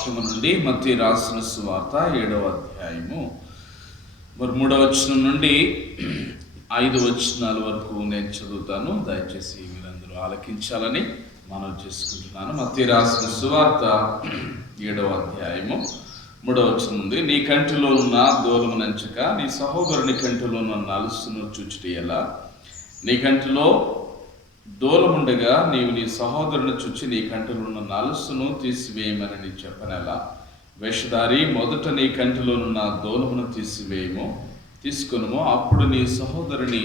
వాక్యము నుండి మత్తయి రాసిన సువార్త 7వ అధ్యాయము 3వ వచనం నుండి 5 వచనాల వరకు నేను చదువుతాను. దయచేసి మీరందరూ ఆలకించాలని మనవి చేసుకుంటున్నాను. మత్తయి రాసిన సువార్త 7వ అధ్యాయము 3వ వచనం నుండి, నీ కంటిలో ఉన్న దూలము నంచక నీ సహోదరుని కంటిలో ఉన్న నలుసును చూచుట ఎలా? నీ కంటిలో దూలముండగా నీవు నీ సహోదరుని చూచి నీ కంటిలో ఉన్న నలుసును తీసివేయమని నీ చెప్పనెలా? వేషధారి, మొదట నీ కంటిలోనున్న దూలమును తీసుకొనుము, అప్పుడు నీ సహోదరుని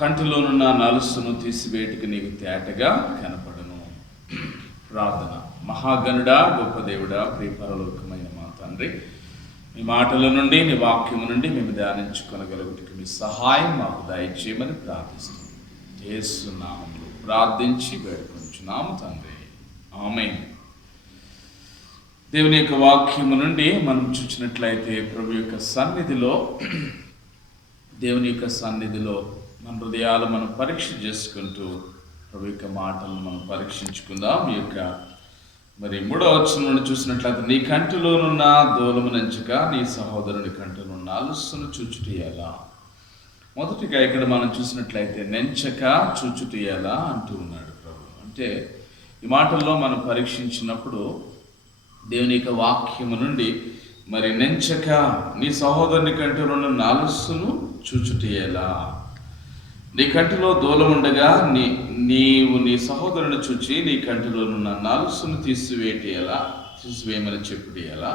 కంటిలోనున్న నలుసును తీసివేయటికి నీకు తేటగా కనపడును. ప్రార్థన. మహాగణుడా, గొప్ప దేవుడా, ప్రియ పరలోకమైన మా తండ్రి, మీ మాటల నుండి నీ వాక్యము నుండి మేము ధ్యానించుకొనగలుగుటకు మీ సహాయం మాకు దయచేయమని ప్రార్థిస్తున్నాం. యేసు నామములో ప్రార్థించి వేడుకొంచున్నాము తండ్రి, ఆమేన్. దేవుని యొక్క వాక్యము నుండి మనం చూసినట్లయితే దేవుని యొక్క సన్నిధిలో మన హృదయాలు మనం పరీక్ష చేసుకుంటూ ప్రభు యొక్క మాటలను మనం పరీక్షించుకుందాం. ఈ యొక్క 3వ వచనం నుండి చూసినట్లయితే, నీ కంటిలోనున్న దూలము నంచక నీ సహోదరుని కంటిలో నలుసును చూచుట ఎలా? మొదటిగా ఇక్కడ మనం చూసినట్లయితే నెంచక చూచుట ఎలా అంటూ ఉన్నాడు ప్రభు. అంటే ఈ మాటల్లో మనం పరీక్షించినప్పుడు దేవుని యొక్క వాక్యము నుండి నెంచక నీ సహోదరుని కంటిలో ఉన్న నలుసును చూచుట ఎలా? నీ కంటిలో దూలం ఉండగా నీవు నీ సహోదరుని చూచి నీ కంటిలో ఉన్న నలుసును తీసివేయమని చెప్పుట ఎలా?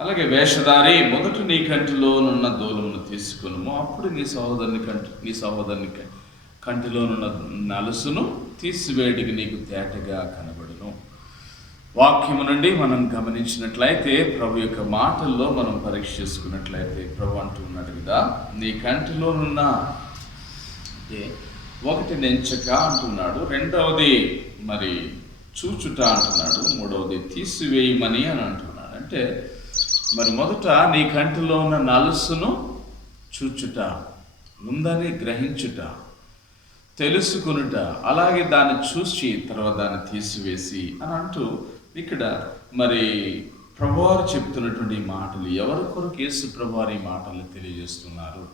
అలాగే వేషధారి, మొదట నీ కంటిలోనున్న దూలమును తీసుకొనుము, అప్పుడు నీ సహోదరుని కంటిలోనున్న నలుసును తీసివేయడికి నీకు తేటగా కనబడును. వాక్యము నుండి మనం గమనించినట్లయితే ప్రభు యొక్క మాటల్లో మనం పరీక్ష చేసుకున్నట్లయితే ప్రభు అంటున్నాడు కదా, నీ కంటిలోనున్న అంటే ఒకటి నెంచక అంటున్నాడు, రెండవది చూచుట అంటున్నాడు, మూడవది తీసివేయమని అని అంటున్నాడు. అంటే మొదట నీ కంటిలో ఉన్న నలుసును చూచుట, ఉందని గ్రహించుట, తెలుసుకునుట, అలాగే దాన్ని చూసి తర్వాత దాన్ని తీసివేసి అని అంటూ ఇక్కడ ప్రభువారు చెప్తున్నటువంటి మాటలు, ఎవరి కొరకు యేసు ప్రభువారు ఈ మాటలు తెలియజేస్తున్నారు,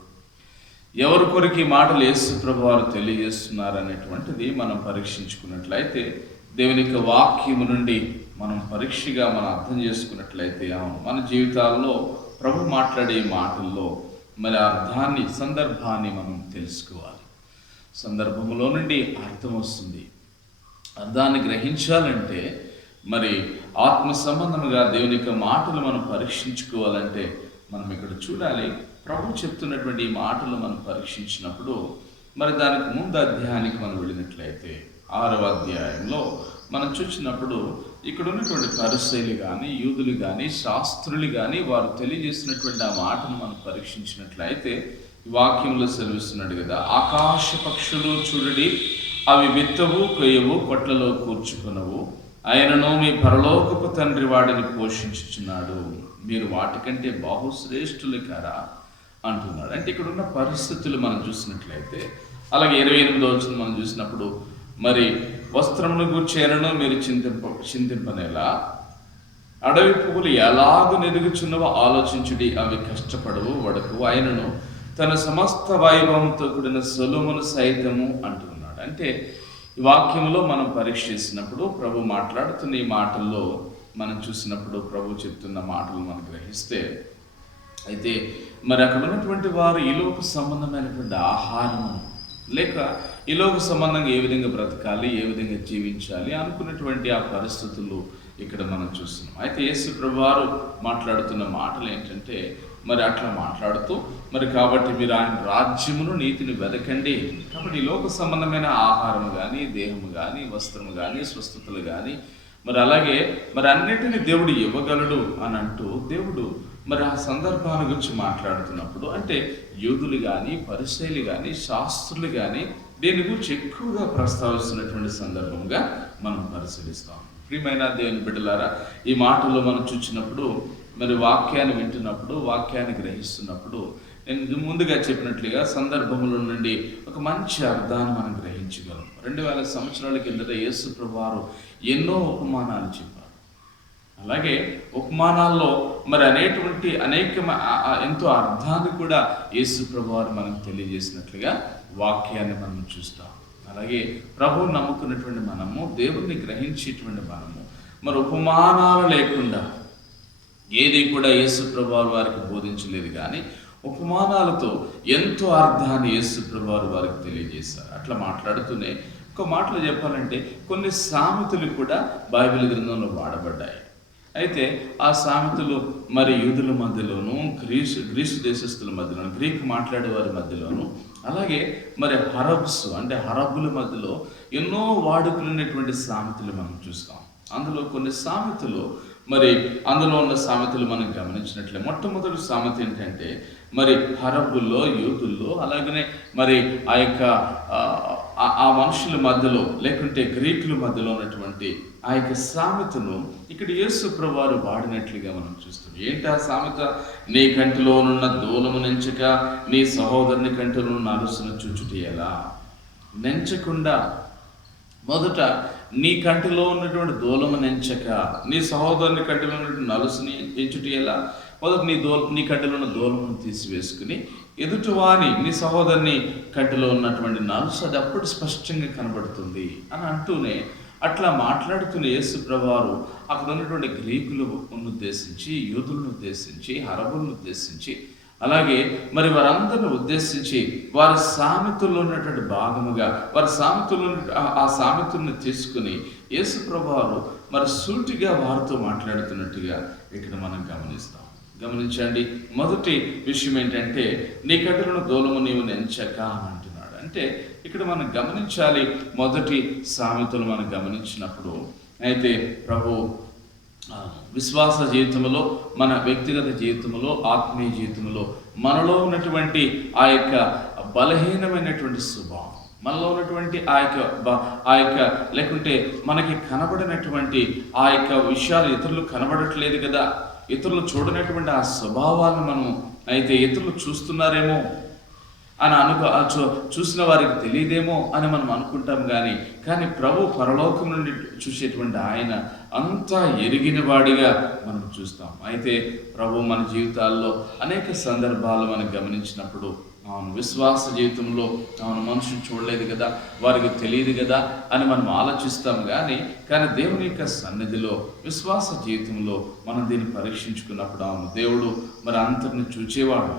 ఎవరి కొరకు ఈ మాటలు యేసు ప్రభువారు తెలియజేస్తున్నారు అనేటువంటిది మనం పరీక్షించుకున్నట్లయితే, దేవుని యొక్క వాక్యము నుండి మనం పరీక్షగా మనం అర్థం చేసుకున్నట్లయితే మన జీవితాల్లో ప్రభు మాట్లాడే మాటల్లో అర్థాన్ని, సందర్భాన్ని మనం తెలుసుకోవాలి. సందర్భంలో నుండి అర్థం వస్తుంది. అర్థాన్ని గ్రహించాలంటే ఆత్మ సంబంధముగా దేవుని యొక్క మాటలు మనం పరీక్షించుకోవాలంటే మనం ఇక్కడ చూడాలి. ప్రభు చెప్తున్నటువంటి ఈ మాటలు మనం పరీక్షించినప్పుడు దానికి ముందు అధ్యాయానికి మనం వెళ్ళినట్లయితే 6వ అధ్యాయంలో మనం చూసినప్పుడు ఇక్కడ ఉన్నటువంటి పరిసయ్యులు కానీ, యూదులు కానీ, శాస్త్రులు కానీ వారు తెలియజేసినటువంటి ఆ మాటను మనం పరీక్షించినట్లయితే ఈ వాక్యంలో సెలవిస్తున్నాడు కదా, ఆకాశ పక్షులు చూడడి, అవి విత్తవు, కొయ్యవు, కొట్లలో కూర్చుకొనవు, ఆయనను మీ పరలోకపు తండ్రి వాడిని పోషించుచున్నాడు, మీరు వాటికంటే బహుశ్రేష్ఠులు కారా అంటున్నాడు. అంటే ఇక్కడ ఉన్న పరిస్థితులు మనం చూసినట్లయితే, అలాగే 28వ వచనం మనం చూసినప్పుడు వస్త్రమును గూర్చేరను మీరు చింతింపనేలా, అడవి పువ్వులు ఎలాగూ నెదుగుచున్నవో ఆలోచించుడి, అవి కష్టపడవు, వడకవు, ఆయనను తన సమస్త వైభవంతో కూడిన సొలొమోను సైతము అంటున్నాడు. అంటే ఈ వాక్యంలో మనం పరీక్ష చేసినప్పుడు ప్రభు మాట్లాడుతున్న ఈ మాటల్లో మనం చూసినప్పుడు ప్రభు చెప్తున్న మాటలు మనం గ్రహిస్తే అయితే అక్కడ ఉన్నటువంటి వారు ఈలోక సంబంధమైనటువంటి ఆహారము లేక ఈలోక సంబంధంగా ఏ విధంగా బ్రతకాలి, ఏ విధంగా జీవించాలి అనుకున్నటువంటి ఆ పరిస్థితులు ఇక్కడ మనం చూస్తున్నాం. అయితే యేసు ప్రభువారు మాట్లాడుతున్న మాటలు ఏంటంటే అట్లా మాట్లాడుతూ కాబట్టి మీరు ఆయన రాజ్యమును, నీతిని వెదకండి. కాబట్టి ఈ లోక సంబంధమైన ఆహారము కానీ, దేహము కానీ, వస్త్రము కానీ, స్వస్థతలు కానీ అలాగే అన్నిటినీ దేవుడు ఇవ్వగలడు అని అంటూ దేవుడు ఆ సందర్భాల గురించి మాట్లాడుతున్నప్పుడు అంటే యూదులు కానీ, పరిసయ్యులు కానీ, శాస్త్రులు కానీ దీని గురించి ఎక్కువగా ప్రస్తావిస్తున్నటువంటి సందర్భంగా మనం పరిశీలిస్తాం. ప్రియమైన దేవుని బిడ్డలారా, ఈ మాటల్లో మనం చూసినప్పుడు వాక్యాన్ని వింటున్నప్పుడు, వాక్యాన్ని గ్రహిస్తున్నప్పుడు నేను ముందుగా చెప్పినట్లుగా సందర్భముల నుండి ఒక మంచి అర్థాన్ని మనం గ్రహించగలం. 2000 సంవత్సరాల కిందట యేసు ప్రభువారు ఎన్నో ఉపమానాలు చెప్పారు. అలాగే ఉపమానాల్లో మరి అనేక ఎంతో అర్థాన్ని కూడా యేసు ప్రభువారు మనకు తెలియజేసినట్లుగా వాక్యాన్ని మనం చూస్తాం. అలాగే ప్రభువు నమ్ముకున్నటువంటి మనము, దేవుణ్ణి గ్రహించేటువంటి మనము మరి ఉపమానాలు లేకుండా ఏది కూడా యేసు ప్రభువారు వారికి బోధించలేదు, కానీ ఉపమానాలతో ఎంతో అర్థాన్ని యేసు ప్రభువారు వారికి తెలియజేశారు. అట్లా మాట్లాడుతూనే ఒక మాటలో చెప్పాలంటే కొన్ని సామెతలు కూడా బైబిల్ గ్రంథంలో వాడబడ్డాయి. అయితే ఆ సామెతలు మరి యూదుల మధ్యలోను, గ్రీసు దేశస్తుల మధ్యలోను, గ్రీక్ మాట్లాడే వారి మధ్యలోను, అలాగే మరి హరబ్బుల మధ్యలో ఎన్నో వాడుకున్నటువంటి సామెతలు మనం చూస్తాం. అందులో కొన్ని సామెతలు అందులో ఉన్న సామెతలు మనం గమనించినట్లే మొట్టమొదటి సామెత ఏంటంటే మరి హరబ్బుల్లో, యూదుల్లో, అలాగనే మరి ఆ మనుషుల మధ్యలో లేకుంటే గ్రీకుల మధ్యలో ఉన్నటువంటి ఆ యొక్క సామెతను ఇక్కడ యేసు ప్రభువారు వాడినట్లుగా మనం చూస్తాం. ఏంటి ఆ సామెత? నీ కంటిలోనున్న దూలము నెంచక నీ సహోదరుని కంటిలో నలుసును చూచుట ఎలా? నెంచకుండా మొదట నీ కంటిలో ఉన్నటువంటి దూలము నెంచక నీ సహోదరుని కంటిలో ఉన్నటువంటి నలుసుని ఎంచుట ఎలా? మొదట నీ కంటిలో ఉన్న దూలమును తీసివేసుకుని ఎదుటివాని నీ సహోదరుని కంటిలో ఉన్నటువంటి నలుసు అది అప్పుడు స్పష్టంగా కనబడుతుంది అని అంటూనే అట్లా మాట్లాడుతున్న యేసు ప్రభువారు అక్కడ ఉన్నటువంటి గ్రీకులను ఉద్దేశించి, యూదులను ఉద్దేశించి, హరబులను ఉద్దేశించి, అలాగే మరి వారందరిని ఉద్దేశించి వారి సామెతల్లో ఉన్నటువంటి భాగముగా వారి సామెతల్లో ఆ సామెతలను తీసుకుని యేసు ప్రభువారు మరి సూటిగా వారితో మాట్లాడుతున్నట్టుగా ఇక్కడ మనం గమనించండి. మొదటి విషయం ఏంటంటే నీ కంటిలో దూలము నీవు నెంచక అని అంటున్నాడు. అంటే ఇక్కడ మనం గమనించాలి. మొదటి సామెతలు మనం గమనించినప్పుడు అయితే ప్రభు విశ్వాస జీవితంలో, మన వ్యక్తిగత జీవితంలో, ఆత్మీయ జీవితంలో మనలో ఉన్నటువంటి ఆ యొక్క బలహీనమైనటువంటి స్వభావం, మనలో ఉన్నటువంటి ఆ యొక్క లేకుంటే మనకి కనబడినటువంటి ఆ యొక్క విషయాలు ఇతరులు కనబడట్లేదు కదా, ఇతరులు చూడనటువంటి ఆ స్వభావాలను మనం అయితే ఇతరులు చూస్తున్నారేమో అని చూసిన వారికి తెలియదేమో అని మనం అనుకుంటాం. కానీ ప్రభు పరలోకం నుండి చూసేటువంటి ఆయన అంతా ఎరిగిన వాడిగా మనం చూస్తాం. అయితే ప్రభు మన జీవితాల్లో అనేక సందర్భాలు మనం గమనించినప్పుడు విశ్వాస జీవితంలో మనుషులు చూడలేదు కదా, వారికి తెలియదు కదా అని మనం ఆలోచిస్తాం. కానీ దేవుని యొక్క సన్నిధిలో విశ్వాస జీవితంలో మనం దీన్ని పరీక్షించుకున్నప్పుడు దేవుడు మరి అంతటిని చూచేవాడు.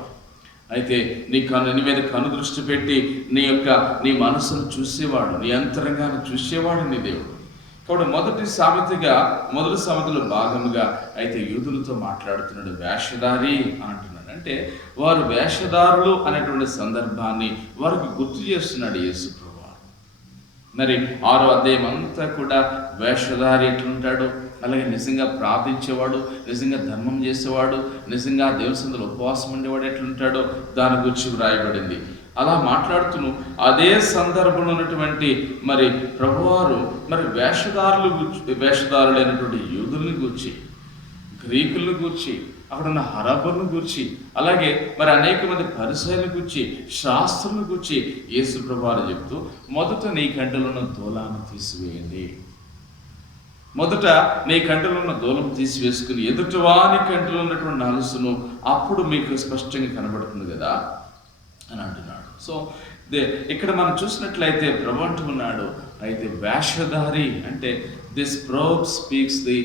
అయితే నీ మీద కనుదృష్టి పెట్టి నీ మనసును చూసేవాడు, నీ అంతరంగాన్ని చూసేవాడు నీ దేవుడు. కాబట్టి మొదటి సామెతలో భాగముగా అయితే యూదులతో మాట్లాడుతున్నాడు. వేషధారి అంటున్నాడు. అంటే వారు వేషధారులు అనేటువంటి సందర్భాన్ని వారికి గుర్తు చేస్తున్నాడు యేసు ప్రభువారు. మరి 6వ అధ్యాయం అంతా కూడా వేషధారి ఎట్లుంటాడు, అలాగే నిజంగా ప్రార్థించేవాడు, నిజంగా ధర్మం చేసేవాడు, నిజంగా దేవుని సన్నిధిలో ఉపవాసం ఉండేవాడు ఎట్లుంటాడో దాని గురించి వ్రాయబడింది. అలా మాట్లాడుతూ అదే సందర్భంలో ఉన్నటువంటి మరి ప్రభువారు మరి వేషధారులైనటువంటి యూదుల్ని గూర్చి, గ్రీకులను గూర్చి, అక్కడ ఉన్న హరబ్బులను గూర్చి, అలాగే మరి అనేక మంది పరిసయ్యులను గూర్చి, శాస్త్రులను గూర్చి యేసు ప్రభువారు చెప్తూ మొదట నీ కంటిలో ఉన్న దూలాన్ని తీసివేయండి, మొదట నీ కంటిలో ఉన్న దూలం తీసివేసుకుని ఎదుటివాని కంటిలో ఉన్నటువంటి నలుసును అప్పుడు మీకు స్పష్టంగా కనబడుతుంది కదా అని అంటున్నాడు. సో ఇక్కడ మనం చూసినట్లయితే ప్రభు అంటున్నాడు అయితే వేషధారి అంటే this probe speaks the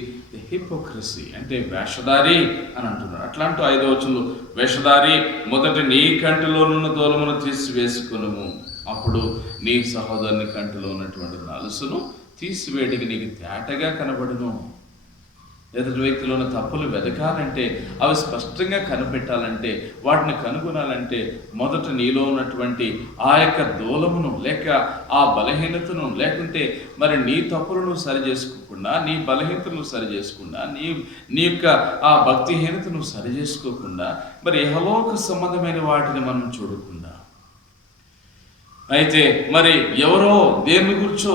hypocrisy, అంటే వేషధారి అని అంటున్నాడు. అట్లాంటి 5వ వచనంలో వేషధారి మొదట నీ కంటిలోనున్న దూలమును తీసివేసుకును, అప్పుడు నీ సహోదరుని కంటిలో ఉన్నటువంటి నలుసును తీసివేయడానికి నీకు తేటగా కనబడును. ఎదుటి వ్యక్తిలో ఉన్న తప్పులు వెతకాలంటే, అవి స్పష్టంగా కనిపెట్టాలంటే, వాటిని కనుగొనాలంటే మొదట నీలో ఉన్నటువంటి ఆ యొక్క దూలమును లేక ఆ బలహీనతను, లేకుంటే మరి నీ తప్పులను సరి చేసుకోకుండా, నీ బలహీనతను సరి చేసుకుండా, నీ యొక్క ఆ భక్తిహీనతను సరి చేసుకోకుండా, మరి ఇహలోక సంబంధమైన వాటిని మనం చూడకుండా, అయితే మరి ఎవరో దేని గురించో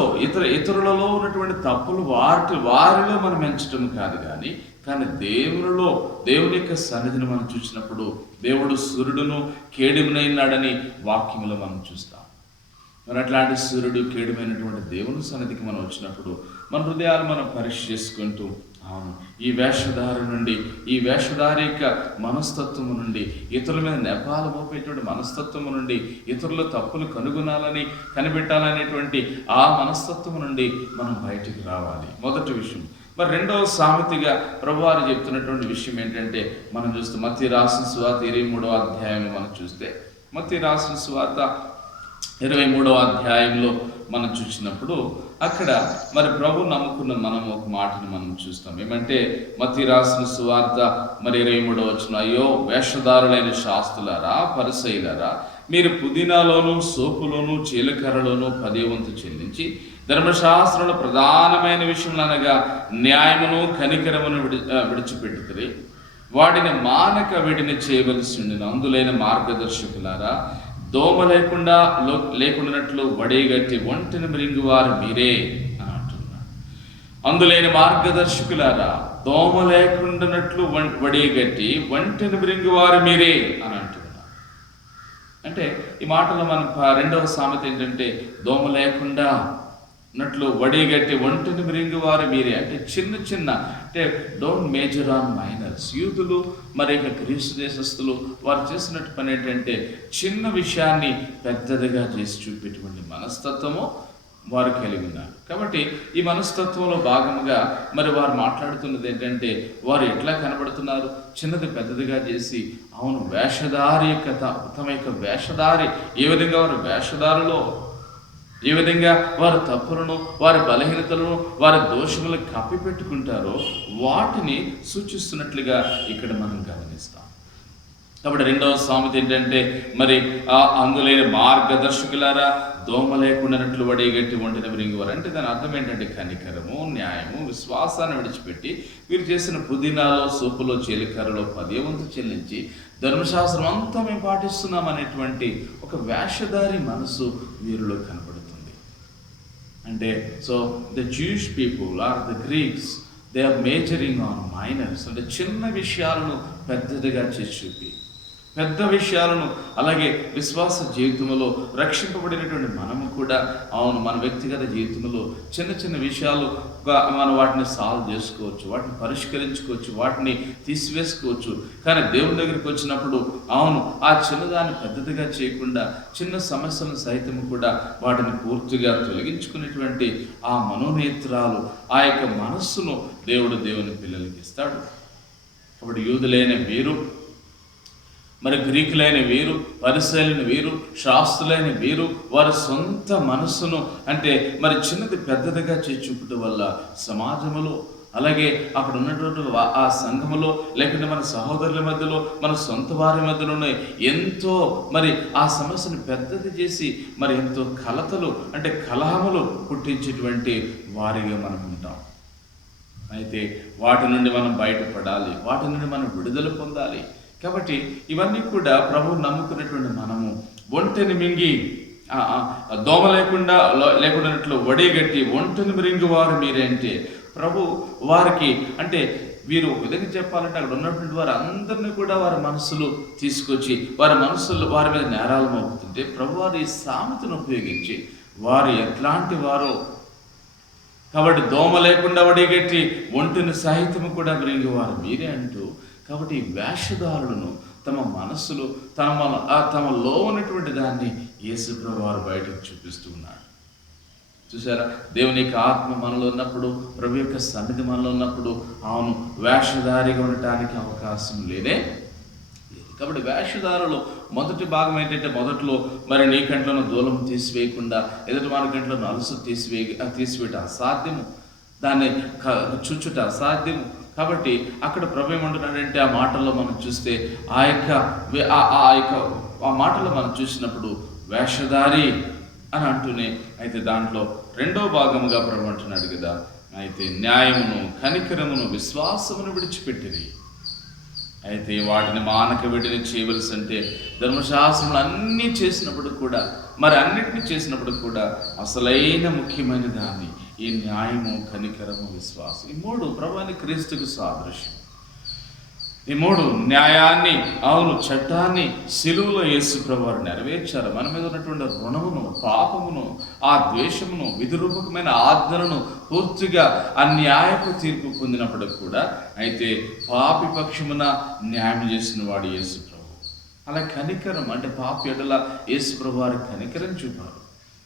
ఇతరులలో ఉన్నటువంటి తప్పులు వారిలో మనం ఎంచడం కాదు, కానీ దేవుని యొక్క సన్నిధిని మనం చూసినప్పుడు దేవుడు సూర్యుడును కేడుమునైనాడని వాక్యములో మనం చూస్తాం. మరి అట్లాంటి సూర్యుడు కేడుమైనటువంటి దేవుని సన్నిధికి మనం వచ్చినప్పుడు మన హృదయాలు మనం పరీక్ష చేసుకుంటూ అవును, ఈ వేషధారి యొక్క మనస్తత్వము నుండి, ఇతరుల మీద నెపాలు మోపేటువంటి మనస్తత్వము నుండి, ఇతరుల తప్పులు కనిపెట్టాలనేటువంటి ఆ మనస్తత్వము నుండి మనం బయటికి రావాలి. మొదటి విషయం. మరి రెండవ సామెతగా ప్రభువారు చెప్తున్నటువంటి విషయం ఏంటంటే, మనం చూస్తే మత్తయి రాసిన సువార్త 23వ అధ్యాయంలో మనం చూస్తే, మత్తయి రాసిన సువార్త 23వ అధ్యాయంలో మనం చూసినప్పుడు అక్కడ మరి ప్రభు నమ్ముకున్న మనం ఒక మాటను మనం చూస్తాం. ఏమంటే మత్తయి రాసిన సువార్త మరి 23వ వచనం, అయ్యో వేషధారులైన శాస్త్రులారా, పరిసయ్యులారా, మీరు పుదీనాలోను, సోపులోను, జీలకర్రలోను 10వ వంతు చెల్లించి ధర్మశాస్త్రంలో ప్రధానమైన విషయములు అనగా న్యాయమును కనికరమును విడిచిపెట్టుకుని వాటిని మానక వీటిని చేయవలసి ఉండిన అందులైన మార్గదర్శకులారా, దోమ లేకుండానట్లు వడేగట్టి ఒంటిని మృంగువారు మీరే అని అంటున్నాడు. అందులైన మార్గదర్శకులారా, దోమ లేకుండానట్లు వడేగట్టి ఒంటిని మృంగువారు మీరే అని అంటున్నాడు. అంటే ఈ మాటలో మనం రెండవ సామెత ఏంటంటే, దోమ లేకుండా నట్లు వడిగట్టి ఒంటిని మృంగువారు మీరే. అంటే చిన్న అంటే డోంట్ మేజర్ ఆన్ మైనర్స్. యూతులు మరి క్రీస్తు దేశస్తులు వారు చేసినట్టు పని ఏంటంటే, చిన్న విషయాన్ని పెద్దదిగా చేసి చూపేటువంటి మనస్తత్వము వారు కలిగి ఉన్నారు. కాబట్టి ఈ మనస్తత్వంలో భాగముగా మరి వారు మాట్లాడుతున్నది ఏంటంటే, వారు ఎట్లా కనబడుతున్నారు, చిన్నది పెద్దదిగా చేసి. అవును, వేషధారి యొక్క తమ యొక్క వేషధారి ఏ విధంగా వారు వేషధారులో ఏ విధంగా వారి తప్పులను, వారి బలహీనతలను, వారి దోషములను కప్పిపెట్టుకుంటారో వాటిని సూచిస్తున్నట్లుగా ఇక్కడ మనం గమనిస్తాం. కాబట్టి రెండవ సామెత ఏంటంటే, మరి అందులైన మార్గదర్శకులారా, దోమ లేకుండానట్లు వడిగట్టి ఒంటిని మృంగువారు. అంటే దాని అర్థం ఏంటంటే, కనికరము, న్యాయము, విశ్వాసాన్ని విడిచిపెట్టి వీరు చేసిన పుదీనాలో, సోపులో, జీలకర్రలో 10వ వంతు చెల్లించి ధర్మశాస్త్రం అంతా మేము పాటిస్తున్నాం అనేటువంటి ఒక వేషధారి మనసు వీరిలో కనబడుతుంది. అంటే so the Jewish people are the Greeks, they are majoring on minors. అంటే చిన్న విషయాలను పెద్దదిగా చేసి చూపి, పెద్ద విషయాలను, అలాగే విశ్వాస జీవితంలో రక్షింపబడినటువంటి మనము కూడా, అవును, మన వ్యక్తిగత జీవితంలో చిన్న విషయాలు మనం వాటిని సాల్వ్ చేసుకోవచ్చు, వాటిని పరిష్కరించుకోవచ్చు, వాటిని తీసివేసుకోవచ్చు. కానీ దేవుని దగ్గరికి వచ్చినప్పుడు, అవును, ఆ చిన్నదాన్ని పెద్దదిగా చేయకుండా చిన్న సమస్యలను సైతం కూడా వాటిని పూర్తిగా తొలగించుకునేటువంటి ఆ మనోనేత్రాలు, ఆ యొక్క మనస్సును దేవుని పిల్లలకి ఇస్తాడు. కాబట్టి యూదులైన వీరు, మరి గ్రీకులైన వీరు, పరిసయ్యులైన వీరు, శాస్త్రులైన వీరు వారి సొంత మనస్సును అంటే మరి చిన్నది పెద్దదిగా చేసి చూపడం వల్ల సమాజంలో, అలాగే అక్కడ ఉన్నటువంటి ఆ సంఘములో, లేకుంటే మన సహోదరుల మధ్యలో, మన సొంత వారి మధ్యలోనే ఎంతో మరి ఆ సమస్యను పెద్దది చేసి మరి ఎంతో కలతలు అంటే కలహములు పుట్టించేటువంటి వారిగా మనం ఉంటాం. అయితే వాటి నుండి మనం బయటపడాలి, వాటి నుండి మనం విడుదల పొందాలి. కాబట్టి ఇవన్నీ కూడా ప్రభువు నమ్ముకున్నటువంటి మనము ఒంటిని మింగి దోమ లేకుండానట్లు వడిగట్టి ఒంటిని మృంగువారు మీరే. అంటే ప్రభు వారికి అంటే వీరు ఒక విధంగా చెప్పాలంటే అక్కడ ఉన్నటువంటి వారు అందరినీ కూడా వారి మనసులు తీసుకొచ్చి వారి మనసులు వారి మీద నేరాలు మోపుతుంటే ప్రభు వారు ఈ సామెతను ఉపయోగించి వారు ఎట్లాంటి వారో, కాబట్టి దోమ లేకుండా వడిగట్టి ఒంటిని సహితము కూడా మృంగువారు మీరే అంటూ, కాబట్టి వేషధారులను తమ మనస్సులో తమలో ఉన్నటువంటి దాన్ని యేసుప్రభు వారు బయటకు చూపిస్తూ ఉన్నాడు. చూసారా, దేవుని యొక్క ఆత్మ మనలో ఉన్నప్పుడు, ప్రభు యొక్క సన్నిధి మనలో ఉన్నప్పుడు, అవును, వేషధారిగా ఉండటానికి అవకాశం లేదే లేదు. కాబట్టి వేషధారులు మొదటి భాగం ఏంటంటే, మొదట్లో మరి నీ కంట్లోనూ దూలం తీసివేయకుండా ఎదుటి వారి కంట్లోనూ అలసు తీసివేయటం అసాధ్యము, దాన్ని చుచ్చుట అసాధ్యము. కాబట్టి అక్కడ ప్రభు ఏమంటున్నాడంటే, ఆ మాటల్లో మనం చూస్తే ఆ మాటల్లో మనం చూసినప్పుడు వేషధారి అని అంటూనే, అయితే దాంట్లో రెండో భాగముగా ప్రభు అంటున్నాడు కదా, అయితే న్యాయమును కనికరమును విశ్వాసమును విడిచిపెట్టిరి. అయితే వాటిని మానక వీటిని చేయవలసి అంటే ధర్మశాస్త్రములు అన్నీ చేసినప్పుడు కూడా, మరి అన్నిటినీ చేసినప్పుడు కూడా అసలైన ముఖ్యమైన దాన్ని ఈ న్యాయము, కనికరము, విశ్వాసం, ఈ మూడు ప్రభువైన క్రీస్తుకు సాదృశ్యం. ఈ మూడు న్యాయాన్ని, అవును చట్టాన్ని సిలువలో యేసు ప్రభువారు నెరవేర్చారు. మన మీద ఉన్నటువంటి రుణమును, పాపమును, ఆ ద్వేషమును, విధిరూపకమైన ఆజ్ఞలను పూర్తిగా అన్యాయపు తీర్పు పొందినప్పటికి కూడా అయితే పాపి పక్షమున న్యాయం చేసిన వాడు యేసు ప్రభు. అలా కనికరం అంటే పాపి ఎడల యేసు ప్రభువారు కనికరం చూపారు.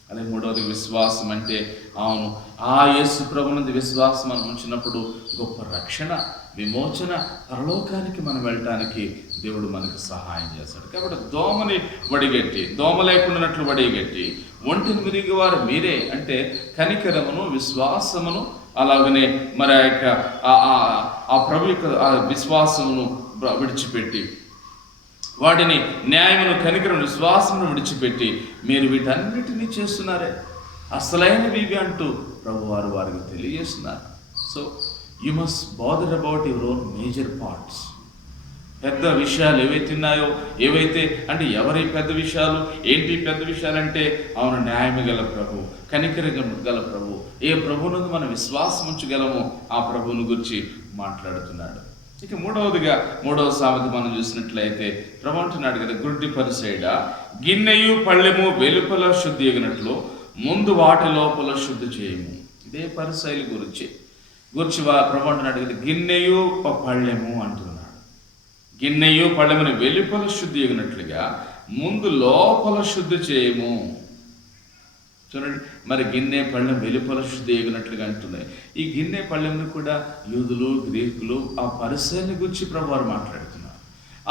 అలాగే మూడవది విశ్వాసం అంటే అవును ఆ యేసు ప్రభునందు విశ్వాసం మనం ఉంచినప్పుడు గొప్ప రక్షణ, విమోచన, పరలోకానికి మనం వెళ్ళటానికి దేవుడు మనకు సహాయం చేస్తాడు. కాబట్టి దోమని వడిగట్టి, దోమ లేకుండానట్లు వడిగట్టి, ఒంటిని విరిగి వారు మీరే అంటే కనికరమును, విశ్వాసమును, అలాగనే మరి ఆ యొక్క ఆ ప్రభు యొక్క ఆ విశ్వాసమును విడిచిపెట్టి, వాటిని న్యాయమును, కనికరమును, విశ్వాసమును విడిచిపెట్టి మీరు వీటన్నిటినీ చేస్తున్నారే, అసలైనవి అంటూ ప్రభు వారు వారికి తెలియజేస్తున్నారు. So you must bother about your own major parts. పెద్ద విషయాలు ఏవైతే ఉన్నాయో, ఏవైతే అంటే ఎవరి పెద్ద విషయాలు ఏంటి? పెద్ద విషయాలంటే అవును న్యాయము గల ప్రభు, కనికరం గల ప్రభు, ఏ ప్రభువునందు మనం విశ్వాసం ఉంచగలమో ఆ ప్రభువుని గురించి మాట్లాడుతున్నాడు. ఇక మూడవ సామెత మనం చూసినట్లయితే ప్రభు అంటున్నాడు కదా, గుడ్డి పరిసైడా గిన్నెయు పళ్ళెము వెలుపల శుద్ధి ఎగినట్లు ముందు వాటి లోపల శుద్ధి చేయము. ఇదే పరిసైల గురించి ప్రభు అంటున్నాడు కదా, గిన్నెయు పళ్ళెము అంటున్నాడు. గిన్నెయు పళ్ళెముని వెలుపల శుద్ధి ఎగినట్లుగా ముందు లోపల శుద్ధి చేయము. చూడండి, మరి గిన్నె పళ్ళెం వెలుపల శుద్ధి ఎగినట్లుగా అంటున్నాయి. ఈ గిన్నె పళ్ళెంను కూడా యూదులు, గ్రీకులు ఆ పరిసైని గురించి ప్రభు వారు మాట్లాడుతున్నారు.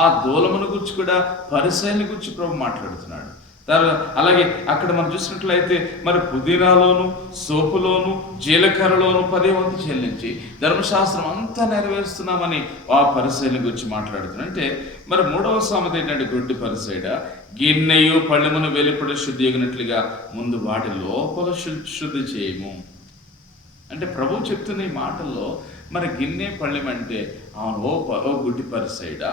ఆ దూలమును గురించి కూడా పరిసైని గురించి ప్రభు మాట్లాడుతున్నాడు. అలాగే అక్కడ మనం చూసినట్లయితే మరి పుదీనాలోను, సోపులోను, జీలకర్రలోను 10వ వంతు చెల్లించి ధర్మశాస్త్రం అంతా నెరవేరుస్తున్నామని ఆ పరిసైని గురించి మాట్లాడుతున్నాడు. అంటే మరి మూడవ సామెత ఏంటంటే, గుడ్డి పరిసైడ గిన్నెయు పళ్ళెమును వెలుపల శుద్ధి ఎగినట్లుగా ముందు వాటి లోపల శుద్ధి చేయము. అంటే ప్రభు చెప్తున్న ఈ మాటల్లో మరి గిన్నె పళ్ళెం అంటే అవును ఓ గుడ్డి పరిసైడా,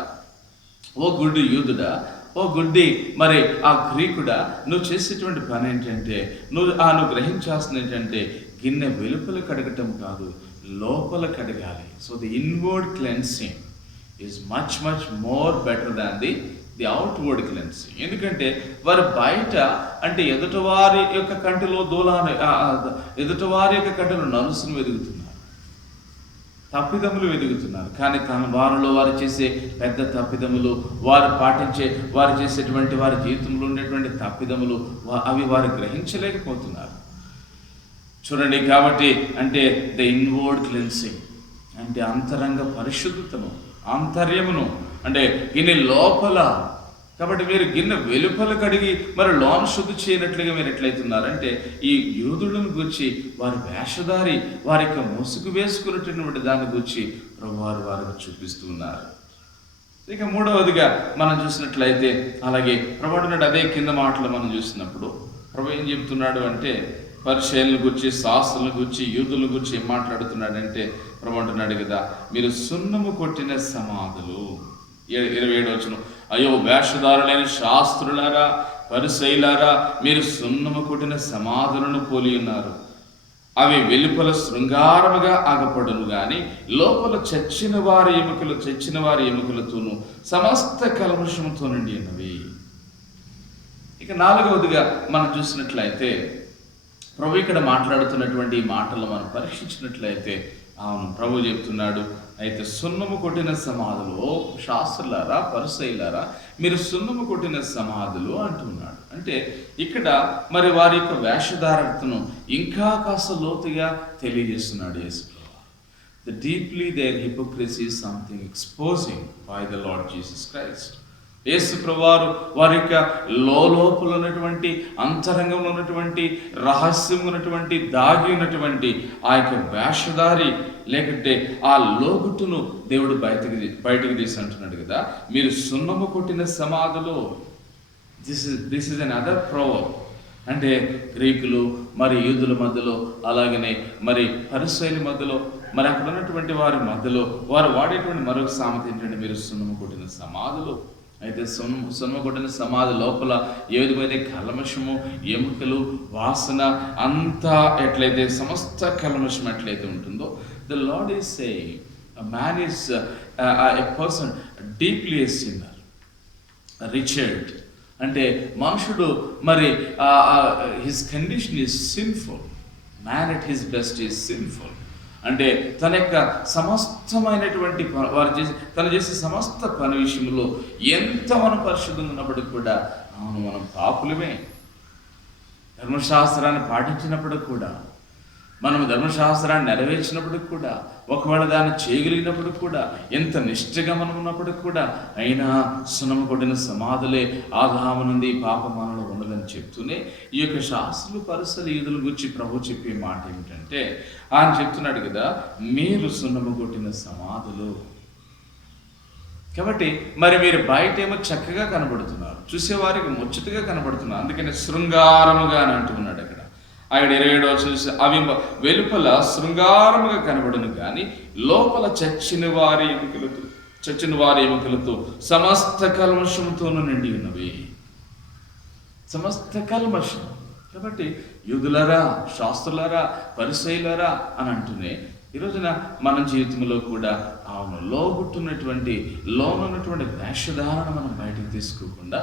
ఓ గుడ్డి యూదుడా, ఓ గుడ్డి మరి ఆ గ్రీకుడా, నువ్వు చేసేటువంటి పని ఏంటంటే నువ్వు గ్రహించాల్సింది ఏంటంటే గిన్నె వెలుపల కడగటం కాదు, లోపల కడగాలి. So the inward cleansing is much more better than the outward cleansing. ఎందుకంటే వారు బయట అంటే ఎదుటివారి యొక్క కంటిలో ఎదుటివారి యొక్క కంటిలో నలుసును వెతుకుతున్నారు, తప్పిదములు వెతుకుతున్నారు. కానీ వారిలో వారు చేసే పెద్ద తప్పిదములు, వారు చేసేటువంటి వారి జీవితంలో ఉండేటువంటి తప్పిదములు అవి వారు గ్రహించలేకపోతున్నారు. చూడండి, కాబట్టి అంటే ద ఇన్వర్డ్ క్లెన్సింగ్ అంటే అంతరంగ పరిశుద్ధతను, ఆంతర్యమును అంటే గిన్నె లోపల. కాబట్టి మీరు గిన్నె వెలుపల కడిగి మరి లోన శుద్ధి చేయనట్లుగా మీరు ఎట్లయితున్నారంటే ఈ యూదులను గురించి వారి వేషధారి వారి యొక్క ముసుగు వేసుకున్నటువంటి దాని గురించి ప్రభు వారికి చూపిస్తూ ఉన్నారు. ఇక మూడవదిగా మనం చూసినట్లయితే అలాగే ప్రభు అంటున్నాడు, అదే కింద మాటలు మనం చూసినప్పుడు ప్రభు ఏం చెప్తున్నాడు అంటే పరిచయాలను గురించి, శాస్త్రుల గురించి, యూదుల గురించి ఏం మాట్లాడుతున్నాడంటే ప్రభు అంటున్నాడు కదా, మీరు సున్నము కొట్టిన సమాధులు. 27వ వచనం, అయ్యో వేషధారులైన శాస్త్రులారా, పరిసయ్యులారా, మీరు సున్నము కొట్టిన సమాధులను పోలి ఉన్నారు. అవి వెలుపల శృంగారముగా ఆగపడును గాని లోపల చచ్చిన వారి ఎముకలతోనూ సమస్త కల్మషముతో నిండి ఉన్నవి. ఇక 4వదిగా మనం చూసినట్లయితే ప్రభు ఇక్కడ మాట్లాడుతున్నటువంటి ఈ మాటలు మనం పరీక్షించినట్లయితే అవును ప్రభు చెప్తున్నాడు, అయితే సున్నము కొట్టిన సమాధులు, ఓ శాస్త్రులారా, పరిసయ్యులారా, మీరు సున్నము కొట్టిన సమాధులు అంటున్నాడు. అంటే ఇక్కడ మరి వారి యొక్క వేషధారణను ఇంకా కాస్త లోతుగా తెలియజేస్తున్నాడు యేసు ప్రభువు. The deeply their hypocrisy is something exposing by the Lord Jesus Christ. యేసు ప్రభువారు వారి యొక్క లోపల ఉన్నటువంటి, అంతరంగంలో ఉన్నటువంటి, రహస్యంగా ఉన్నటువంటి, దాగి ఉన్నటువంటి ఆ యొక్క వేషధారి లేకుంటే ఆ లోగుట్టును దేవుడు బయటకు తీసి అంటున్నాడు కదా, మీరు సున్నము కొట్టిన సమాధులు. This is an other proverb. అంటే గ్రీకులు మరి యూదుల మధ్యలో, అలాగనే మరి పరిసయ్యుల మధ్యలో, మరి అక్కడ ఉన్నటువంటి వారి మధ్యలో వారు వాడేటువంటి మరొక సామెత ఏంటంటే మీరు సున్నము కొట్టిన సమాధులు. అయితే సున్నము కొట్టిన సమాధి లోపల ఏ విధమైతే కల్మషము, ఎముకలు, వాసన అంతా ఎట్లయితే సమస్త కల్మషం ఎట్లయితే ఉంటుందో, the lord is saying man is a person deeply a sinner. Richard అంటే మనుషుడు మరి his condition is sinful. Man at his best is sinful. అంటే తన యొక్క సమస్తమైనటువంటి తను చేసే సమస్త పని విషయంలో ఎంత మనం పరిశుద్ధంగా ఉన్నప్పటికీ కూడా మనం పాపులమే. ధర్మశాస్త్రాన్ని పాటించినప్పటికి కూడా, మనం ధర్మశాస్త్రాన్ని నెరవేర్చినప్పటికి కూడా, ఒకవేళ దాన్ని చేయగలిగినప్పటికి కూడా, ఎంత నిష్ఠగా మనం ఉన్నప్పటికి కూడా, అయినా సున్నము కొట్టిన సమాధులే ఆదాము నుండి పాప మనలో ఉన్నదని చెప్తూనే ఈ యొక్క శాస్త్రులు పరిసలు యూదుల గురించి ప్రభు చెప్పే మాట ఏమిటంటే, ఆయన చెప్తున్నాడు కదా, మీరు సున్నము కొట్టిన సమాధులు. కాబట్టి మరి మీరు బయటేమో చక్కగా కనబడుతున్నారు, చూసేవారికి ముచ్చటగా కనబడుతున్నారు, అందుకని శృంగారముగా అని అంటున్నాడు అక్కడ. 27వ చూసి అవి వెలుపల శృంగారముగా కనబడును కానీ లోపల చచ్చిన వారి ఎముకలతో సమస్త కల్మషముతోనూ నిండి ఉన్నవి. సమస్త కల్మషం. కాబట్టి యూదులరా, శాస్త్రులరా, పరిసయ్యులరా అని అంటూనే ఈ రోజున మన జీవితంలో కూడా లోనున్నటువంటి వేషధారణ మనం బయటకు తీసుకోకుండా,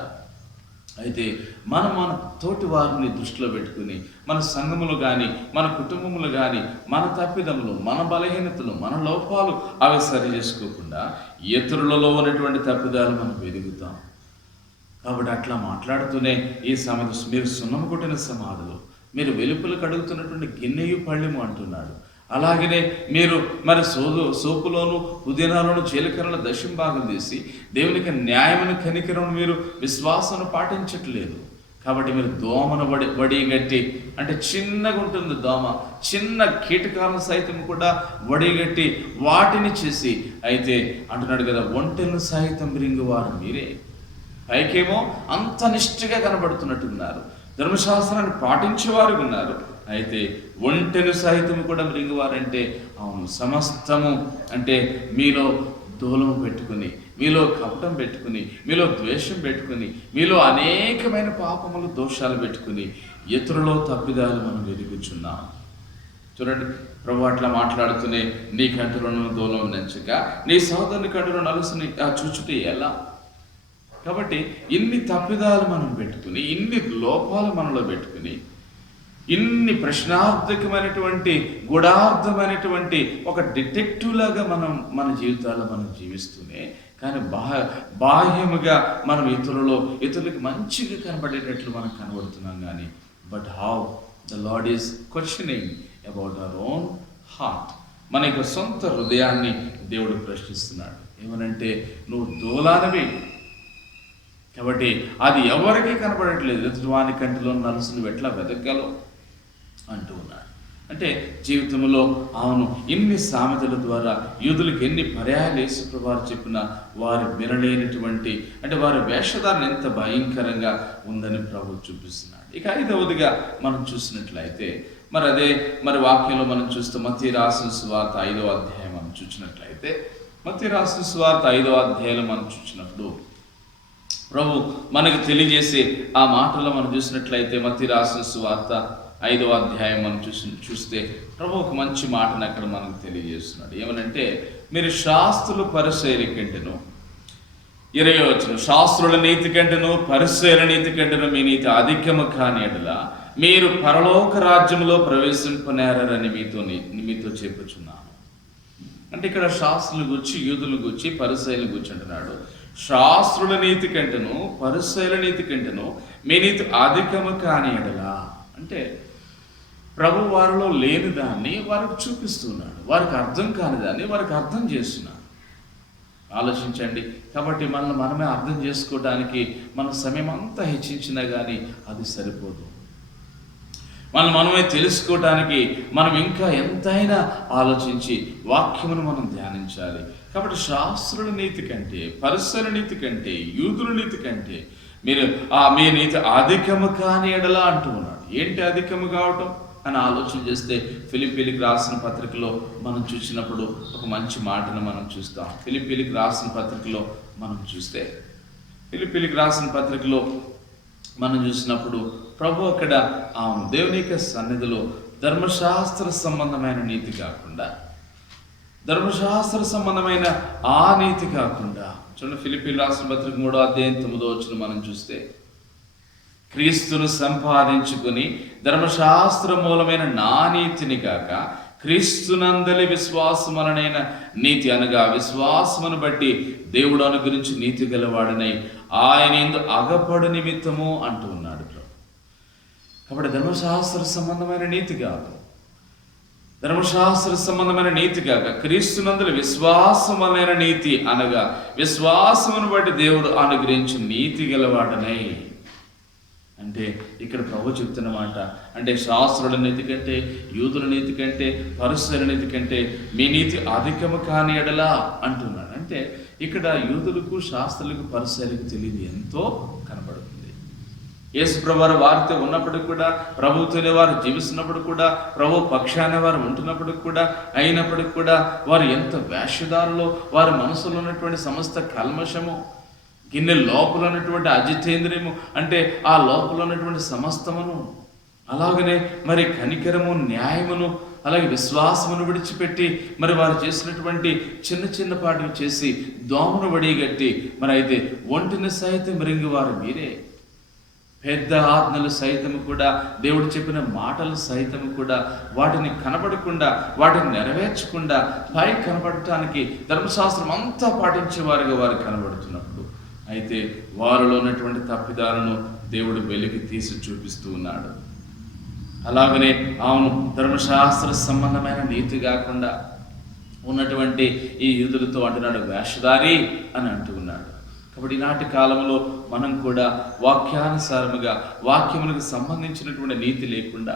అయితే మన తోటి వారిని దృష్టిలో పెట్టుకుని మన సంఘములు కానీ, మన కుటుంబములు కానీ, మన తప్పిదములు, మన బలహీనతలు, మన లోపాలు అవి సరి చేసుకోకుండా ఇతరులలో ఉన్నటువంటి తప్పిదాలు మనం వెదుగుతాం. కాబట్టి అట్లా మాట్లాడుతూనే ఈ సమాధి, మీరు సున్నము కొట్టిన సమాధులు, మీరు వెలుపలు కడుగుతున్నటువంటి గిన్నెయు పళ్ళెము అంటున్నాడు. అలాగనే మీరు మరి సోపులోను పుదీనాలోను జీలకర్రల దశంభాగం తీసి దేవునికి న్యాయమైన కనికరము మీరు విశ్వాసను పాటించట్లేదు. కాబట్టి మీరు దోమను వడిగట్టి, అంటే చిన్నగా ఉంటుంది దోమ, చిన్న కీటకాలను సైతం కూడా వడిగట్టి వాటిని చేసి, అయితే అంటున్నాడు కదా, ఒంటెలను సైతం రింగువారు మీరే. పైకేమో అంత నిష్ఠగా కనబడుతున్నట్టున్నారు, ధర్మశాస్త్రాన్ని పాటించేవారు ఉన్నారు, అయితే ఒంటెను సహితం కూడా మృంగువారంటే అవును సమస్తము. అంటే మీలో దూలం పెట్టుకుని, మీలో కపటం పెట్టుకుని, మీలో ద్వేషం పెట్టుకుని, మీలో అనేకమైన పాపములు దోషాలు పెట్టుకుని ఇతరులో తప్పిదాలు మనం వెలుగుచున్నాం. చూడండి, ప్రభు అట్లా మాట్లాడుతూనే నీ కంటిలో దూలం నెంచక నీ సహోదరుని కంటిలో నలుసుని చూచుట ఎలా? కాబట్టి ఇన్ని తప్పిదాలు మనం పెట్టుకుని, ఇన్ని లోపాలు మనలో పెట్టుకుని, ఇన్ని ప్రశ్నార్థకమైనటువంటి గూఢార్థమైనటువంటి ఒక డిటెక్టివ్ లాగా మన జీవితాల్లో మనం జీవిస్తూనే, కానీ బాహ్యముగా మనం ఇతరులకు మంచిగా కనబడేటట్లు మనం కనబడుతున్నాం. కానీ but how the lord is questioning about our own heart. మన యొక్క సొంత హృదయాన్ని దేవుడు ప్రశ్నిస్తున్నాడు. ఏమనంటే, నువ్వు దూలానవి, కాబట్టి అది ఎవరికీ కనబడట్లేదు, ఎదుటివాని కంటిలో నలుసును ఎట్లా వెతకగలవు అంటూ ఉన్నాడు. అంటే జీవితంలో ఇన్ని సామెతల ద్వారా యూదులకు ఎన్ని పర్యాయాలు యేసు వారు చెప్పిన వారు వినలేనటువంటి, అంటే వారి వేషధారణ ఎంత భయంకరంగా ఉందని ప్రభు చూపిస్తున్నాడు. ఇక 5వదిగా మనం చూసినట్లయితే, మరి వాక్యంలో మనం చూస్తే మత్తయి రాసిన సువార్త 5వ అధ్యాయం మనం చూసినట్లయితే, మత్తయి రాసిన సువార్త 5వ అధ్యాయంలో మనం చూసినప్పుడు ప్రభు మనకు తెలియజేసే ఆ మాటలో మనం చూసినట్లయితే, మత్తయి రాసిన సువార్త 5వ అధ్యాయం మనం చూస్తే ప్రభు ఒక మంచి మాటను అక్కడ మనకు తెలియజేస్తున్నాడు. ఏమనంటే, మీరు శాస్త్రులు పరిసయ్యుల కంటెను, 20వ వచనం, శాస్త్రుల నీతి కంటెను పరిసయ్యుల నీతి కంటెను మీ నీతి అధికము కాని యెడల మీరు పరలోక రాజ్యంలో ప్రవేశింపనేరని మీతో చెప్పుచున్నాను. అంటే ఇక్కడ శాస్త్రుల గురించి, యూదుల గురించి, పరిసయ్యుల గురించి అంటున్నాడు. శాస్త్రుల నీతి కంటెను పరిసయ్యుల నీతి కంటెను మీ నీతి అధికము కాని యెడల, అంటే ప్రభు వారిలో లేని దాన్ని వారికి చూపిస్తున్నాడు, వారికి అర్థం కాని దాన్ని వారికి అర్థం చేస్తున్నాడు. ఆలోచించండి. కాబట్టి మనమే అర్థం చేసుకోవడానికి మన సమయం అంతా హెచ్చించినా కానీ అది సరిపోదు. మనమే తెలుసుకోవటానికి మనం ఇంకా ఎంతైనా ఆలోచించి వాక్యమును మనం ధ్యానించాలి. కాబట్టి శాస్త్రుల నీతి కంటే, పరిసయ్యుల నీతి కంటే, యూదుల నీతి కంటే మీ నీతి అధికము కాని యెడల అంటూ ఉన్నాడు. ఏంటి అధికము కావటం అని ఆలోచన చేస్తే, ఫిలిప్పీలకు రాసిన పత్రికలో మనం చూసినప్పుడు ఒక మంచి మాటను మనం చూస్తాం. ఫిలిప్పీలకు రాసిన పత్రికలో మనం చూస్తే, ఫిలిప్పీలకు రాసిన పత్రికలో మనం చూసినప్పుడు ప్రభు అక్కడ దేవుని యొక్క సన్నిధిలో ధర్మశాస్త్ర సంబంధమైన నీతి కాకుండా ధర్మశాస్త్ర సంబంధమైన ఆ నీతి కాకుండా, చూడండి ఫిలిప్పీయులకు రాసిన పత్రిక 3:9 మనం చూస్తే, క్రీస్తును సంపాదించుకుని ధర్మశాస్త్ర మూలమైన నా నీతిని కాక క్రీస్తునందలి విశ్వాసమనైన నీతి, అనగా విశ్వాసమును బట్టి దేవుడు అనుగ్రహించి నీతి గలవాడనై ఆయన యందు అగపడు నిమిత్తము అంటూ ఉన్నాడు. కాబట్టి ధర్మశాస్త్ర సంబంధమైన నీతి కాదు, ధర్మశాస్త్ర సంబంధమైన నీతి కాక క్రీస్తునందలి విశ్వాసమనైన నీతి, అనగా విశ్వాసమును బట్టి దేవుడు అనుగ్రహించి నీతి గలవాడనై. అంటే ఇక్కడ ప్రభు చెప్తున్న మాట, అంటే శాస్త్రుల నీతి కంటే, యూదుల నీతి కంటే, పరిసర నీతి కంటే మీ నీతి అధికము కాని ఎడలా అంటున్నాడు. అంటే ఇక్కడ యూదులకు, శాస్త్రులకు, పరిసరులకు తెలియదు ఎంతో కనబడుతుంది. యేసు ప్రభు వారితో ఉన్నప్పటికి కూడా, ప్రభుత్వనే వారు జీవిస్తున్నప్పుడు కూడా, ప్రభు పక్షాన వారు ఉంటున్నప్పటికి కూడా, అయినప్పటికి కూడా వారు ఎంత వేషధారులో, వారి మనసులో ఉన్నటువంటి సమస్త కల్మషము, గిన్నె లోపల ఉన్నటువంటి అజితేంద్రియము, అంటే ఆ లోపల ఉన్నటువంటి సమస్తమును, అలాగనే మరి కనికరము, న్యాయమును, అలాగే విశ్వాసమును విడిచిపెట్టి మరి వారు చేసినటువంటి చిన్న చిన్నపాటివి చేసి దోమను వడిగట్టి, మరి అయితే ఒంటిని సైతం మృంగి వారు మీరే. పెద్ద ఆజ్ఞలు సైతము కూడా, దేవుడు చెప్పిన మాటలు సైతము కూడా వాటిని కనబడకుండా, వాటిని నెరవేర్చకుండా పై కనబడటానికి ధర్మశాస్త్రం అంతా పాటించే వారుగా వారు కనబడుతున్నప్పుడు, అయితే వారిలో ఉన్నటువంటి తప్పిదాలను దేవుడు వెలికి తీసి చూపిస్తూ ఉన్నాడు. అలాగనే అవును, ధర్మశాస్త్ర సంబంధమైన నీతి కాకుండా ఉన్నటువంటి ఈ యూదులతో అంటున్నాడు వేషధారి అని అంటూ ఉన్నాడు. కాబట్టి ఈనాటి కాలంలో మనం కూడా వాక్యానుసారముగా, వాక్యములకు సంబంధించినటువంటి నీతి లేకుండా,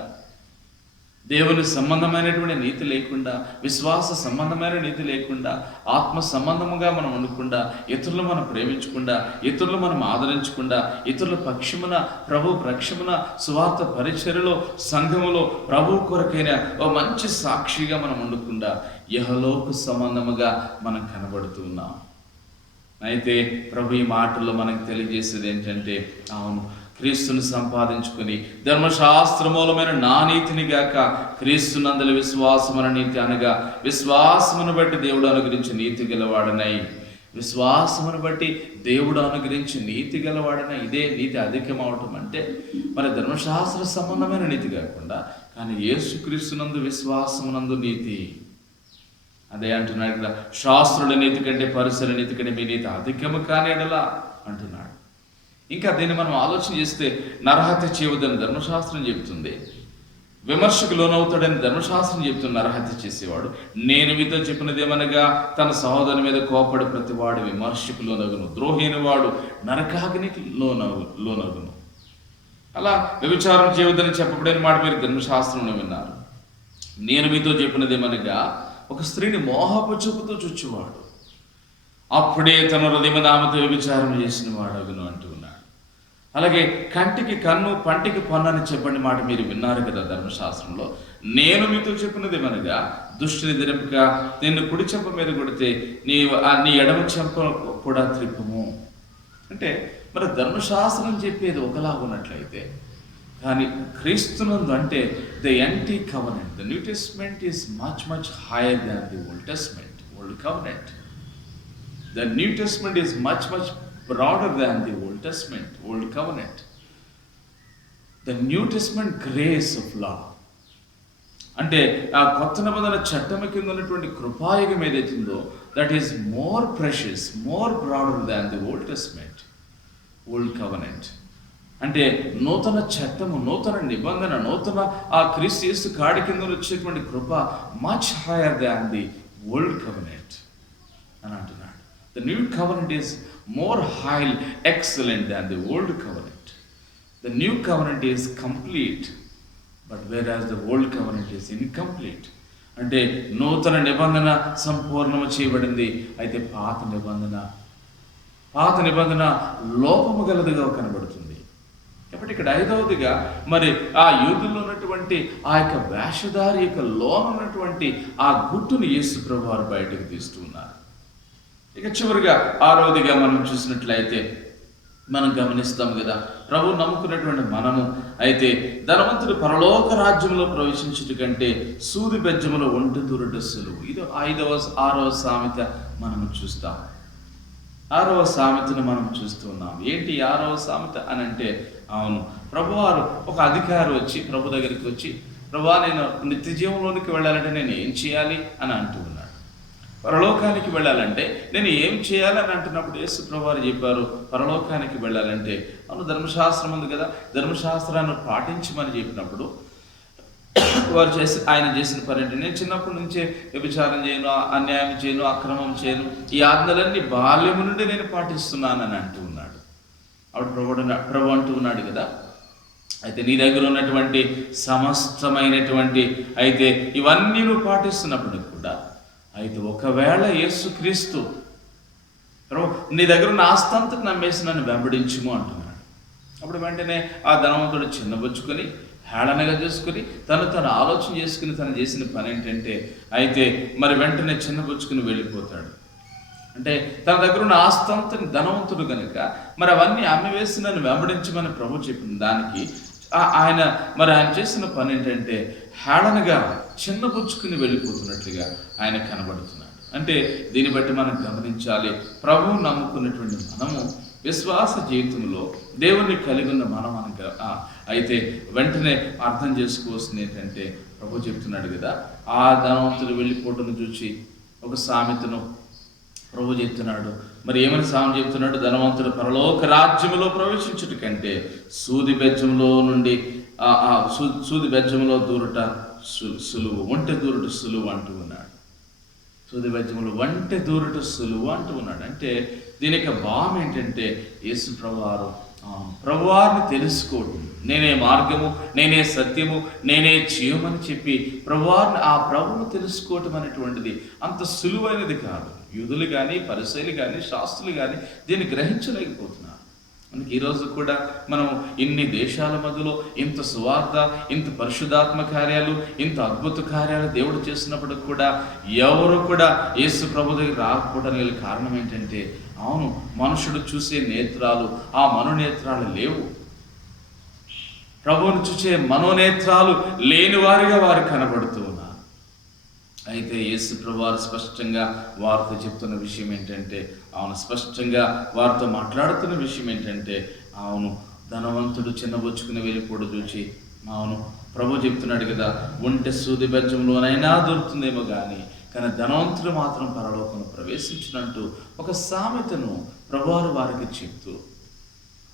దేవుని సంబంధమైనటువంటి నీతి లేకుండా, విశ్వాస సంబంధమైన నీతి లేకుండా, ఆత్మ సంబంధముగా మనం ఉండకుండా, ఇతరులు మనం ప్రేమించకుండా, ఇతరులు మనం ఆదరించకుండా, ఇతరుల పక్షమున, ప్రభు పక్షమున సువార్త పరిచర్యలో, సంఘములో ప్రభు కొరకైన ఓ మంచి సాక్షిగా మనం ఉండకుండా యెహోలోక సంబంధముగా మనం కనబడుతూ ఉన్నాం. అయితే ప్రభు ఈ మాటల్లో మనకు తెలియజేసేది ఏంటంటే, అవును, క్రీస్తును సంపాదించుకుని ధర్మశాస్త్ర మూలమైన నా నీతిని గాక క్రీస్తునందలి విశ్వాసమున నీతి, అనగా విశ్వాసమును బట్టి దేవుడు అనుగ్రహించి నీతి గలవాడనై, విశ్వాసమును బట్టి దేవుడు అనుగ్రహించి నీతి గలవాడనై. ఇదే నీతి అధికమవటం అంటే మరి ధర్మశాస్త్ర సంబంధమైన నీతి కాకుండా, కానీ యేసుక్రీస్తునందు విశ్వాసమునందు నీతి. అదే అంటున్నాడు ఇక్కడ, శాస్త్రుల నీతి కంటే, పరిసర నీతి కంటే మీ నీతి అధికము కాని ఎడలా అంటున్నాడు. ఇంకా దీన్ని మనం ఆలోచన చేస్తే, నరహత్య చేయవద్దని ధర్మశాస్త్రం చెబుతుంది, విమర్శకు లోనవుతాడని ధర్మశాస్త్రం చెబుతుంది. నరహత్య చేసేవాడు, నేను మీతో చెప్పినదేమనగా తన సహోదరుని మీద కోపడి ప్రతివాడు విమర్శకు లోనగును, ద్రోహైన వాడు నరకాగ్నికి లోనగును. అలా వ్యభిచారం చేయవద్దని చెప్పబడిన మాట మీరు ధర్మశాస్త్రంలో విన్నారు. నేను మీతో చెప్పినదేమనగా ఒక స్త్రీని మోహపు చూపుతూ చూచువాడు అప్పుడే తన హృదయమున ఆమెతో వ్యభిచారం చేసిన వాడగును అంటూ ఉన్నాడు. అలాగే కంటికి కన్ను, పంటికి పన్ను అని చెప్పండి మాట మీరు విన్నారు కదా ధర్మశాస్త్రంలో. నేను మీతో చెప్పినదేమనగా దుష్టుని దినపక నిన్ను కుడి చెంప మీద కొడితే నీ ఎడమ చెంప కూడా త్రిప్పుము. అంటే మరి ధర్మశాస్త్రం చెప్పేది ఒకలా ఉన్నట్లయితే, కానీ క్రీస్తునందు అంటే the anti covenant, the new testament is much higher than the old testament, old covenant. The New Testament is much broader than the Old Testament, Old Covenant. The New Testament grace of law, అంటే ఆ కొత్త నిబంధన చట్టం కింద ఉన్నటువంటి కృపాయుగం ఏదైతుందో, that is more precious, more broader than the old testament, old covenant. అంటే నూతన చట్టము, నూతన నిబంధన, నూతన ఆ క్రీస్తు యేసు కాడి కింద వచ్చేటువంటి కృప much higher than the old covenant అని అంటున్నాడు. The new covenant is more high, excellent than the old covenant. The new covenant is complete, but whereas the old covenant is incomplete. అంటే నూతన నిబంధన సంపూర్ణము చేయబడింది, అయితే పాత నిబంధన లోపము గలదిగా కనబడుతుంది. కాబట్టి ఇక్కడ ఐదవదిగా మరి ఆ యూదుల్లో ఉన్నటువంటి ఆ యొక్క వేషధారి యొక్క లోనున్నటువంటి ఆ గుట్టును యేసు ప్రభువు వారు బయటకు తీస్తూ ఉన్నారు. ఇక చివరిగా ఆరవదిగా మనం చూసినట్లయితే, మనం గమనిస్తాం కదా. ప్రభు నమ్ముకున్నటువంటి మనము అయితే ధనవంతుడు పరలోక రాజ్యంలో ప్రవేశించుట కంటే సూది బెజ్జములో ఒంటి దూరట సులువు. ఇది 6వ సామెత మనము చూస్తాం. 6వ సామెతను మనం చూస్తున్నాం. ఏంటి 6వ సామెత అని అంటే, అవును, ప్రభువారు ఒక అధికారి వచ్చి ప్రభు దగ్గరికి వచ్చి, ప్రభువా, నేను నిత్య జీవంలోనికి వెళ్ళాలంటే నేను ఏం చేయాలి అని అంటూ ఉన్నాడు. పరలోకానికి వెళ్ళాలంటే నేను ఏం చేయాలని అంటున్నప్పుడు యేసు ప్రభువారు చెప్పారు, పరలోకానికి వెళ్ళాలంటే అవును ధర్మశాస్త్రం ఉంది కదా, ధర్మశాస్త్రాన్ని పాటించమని చెప్పినప్పుడు ఆయన చేసిన పని ఏంటి? నేను చిన్నప్పటి నుంచే వ్యభిచారం చేయను, అన్యాయం చేయను, అక్రమం చేయను, ఈ ఆజ్ఞలన్నీ బాల్యము నుండి నేను పాటిస్తున్నానని అంటూ ఉన్నాడు. అప్పుడు ప్రభు అంటూ ఉన్నాడు కదా, అయితే నీ దగ్గర ఉన్నటువంటి సమస్తమైనటువంటి అయితే ఇవన్నీ నువ్వు పాటిస్తున్నప్పటికి కూడా అయితే ఒకవేళ యేసుక్రీస్తు నీ దగ్గర ఉన్న ఆస్తంతకు నమ్మేసి నన్ను వెంబడించుము అంటున్నాడు. అప్పుడు వెంటనే ఆ ధనవంతుడు చిన్నబుచ్చుకొని హేళనగా చేసుకుని తను ఆలోచన చేసుకుని తను చేసిన పని ఏంటంటే, అయితే మరి వెంటనే చిన్నబుచ్చుకుని వెళ్ళిపోతాడు. అంటే తన దగ్గర ఉన్న ఆస్తంతని ధనవంతుడు కనుక మరి అవన్నీ అమ్మివేసి నన్ను వెంబడించమని ప్రభు చెప్పిన దానికి ఆయన చేసిన పని ఏంటంటే హేళనగా చిన్నబుచ్చుకుని వెళ్ళిపోతున్నట్లుగా ఆయన కనబడుతున్నాడు. అంటే దీన్ని బట్టి మనం గమనించాలి, ప్రభువు నమ్ముకున్నటువంటి మనము విశ్వాస జీవితంలో దేవుణ్ణి కలిగి ఉన్న మనం అయితే వెంటనే అర్థం చేసుకోవాల్సింది ఏంటంటే, ప్రభు చెప్తున్నాడు కదా, ఆ ధనవంతుడు వెళ్ళిపోవటం చూసి ఒక సామెతను ప్రభు చెప్తున్నాడు. మరి ఏమని సామెత చెప్తున్నాడు? ధనవంతుడు పరలోక రాజ్యములో ప్రవేశించుట కంటే సూది బెజ్జములో దూరుట సులువు, ఒంటె దూరుట సులువు అంటూ ఉన్నాడు. సూది బెజ్జములో ఒంటె దూరుట సులువు అంటూ ఉన్నాడు. అంటే దీని యొక్క భావం ఏంటంటే, యేసు ప్రభువారిని తెలుసుకోవడం, నేనే మార్గము, నేనే సత్యము, నేనే జీవమని చెప్పి ఆ ప్రభువును తెలుసుకోవటం అనేటువంటిది అంత సులువైనది కాదు. యూదులు కానీ, పరిసయ్యులు కానీ, శాస్త్రులు కానీ దీన్ని గ్రహించలేకపోతున్నారు. మనకి ఈరోజు కూడా మనం ఇన్ని దేశాల మధ్యలో ఇంత సువార్త, ఇంత పరిశుద్ధాత్మ కార్యాలు, ఇంత అద్భుత కార్యాలు దేవుడు చేస్తున్నప్పుడు కూడా ఎవరు కూడా యేసు ప్రభు దగ్గర రాకపోవడానికి కారణం ఏంటంటే, అవును, మనుషుడు చూసే నేత్రాలు ఆ మనోనేత్రాలు లేవు. ప్రభువును చూసే మనోనేత్రాలు లేని వారిగా వారు కనబడుతూ ఉన్నారు. అయితే యేసు ప్రభువారు స్పష్టంగా వారితో చెప్తున్న విషయం ఏంటంటే, అవును, స్పష్టంగా వారితో మాట్లాడుతున్న విషయం ఏంటంటే, అవును, ధనవంతుడు చిన్నబుచ్చుకుని వెళ్ళిపోడు చూచి, అవును, ప్రభు చెప్తున్నాడు కదా, ఒంటె సూది బెజ్జంలోనైనా దొరుకుతుందేమో కానీ ధనవంతుడు మాత్రం పరలోకమును ప్రవేశించినట్టు ఒక సామెతను ప్రభువారు వారికి చెప్తూ,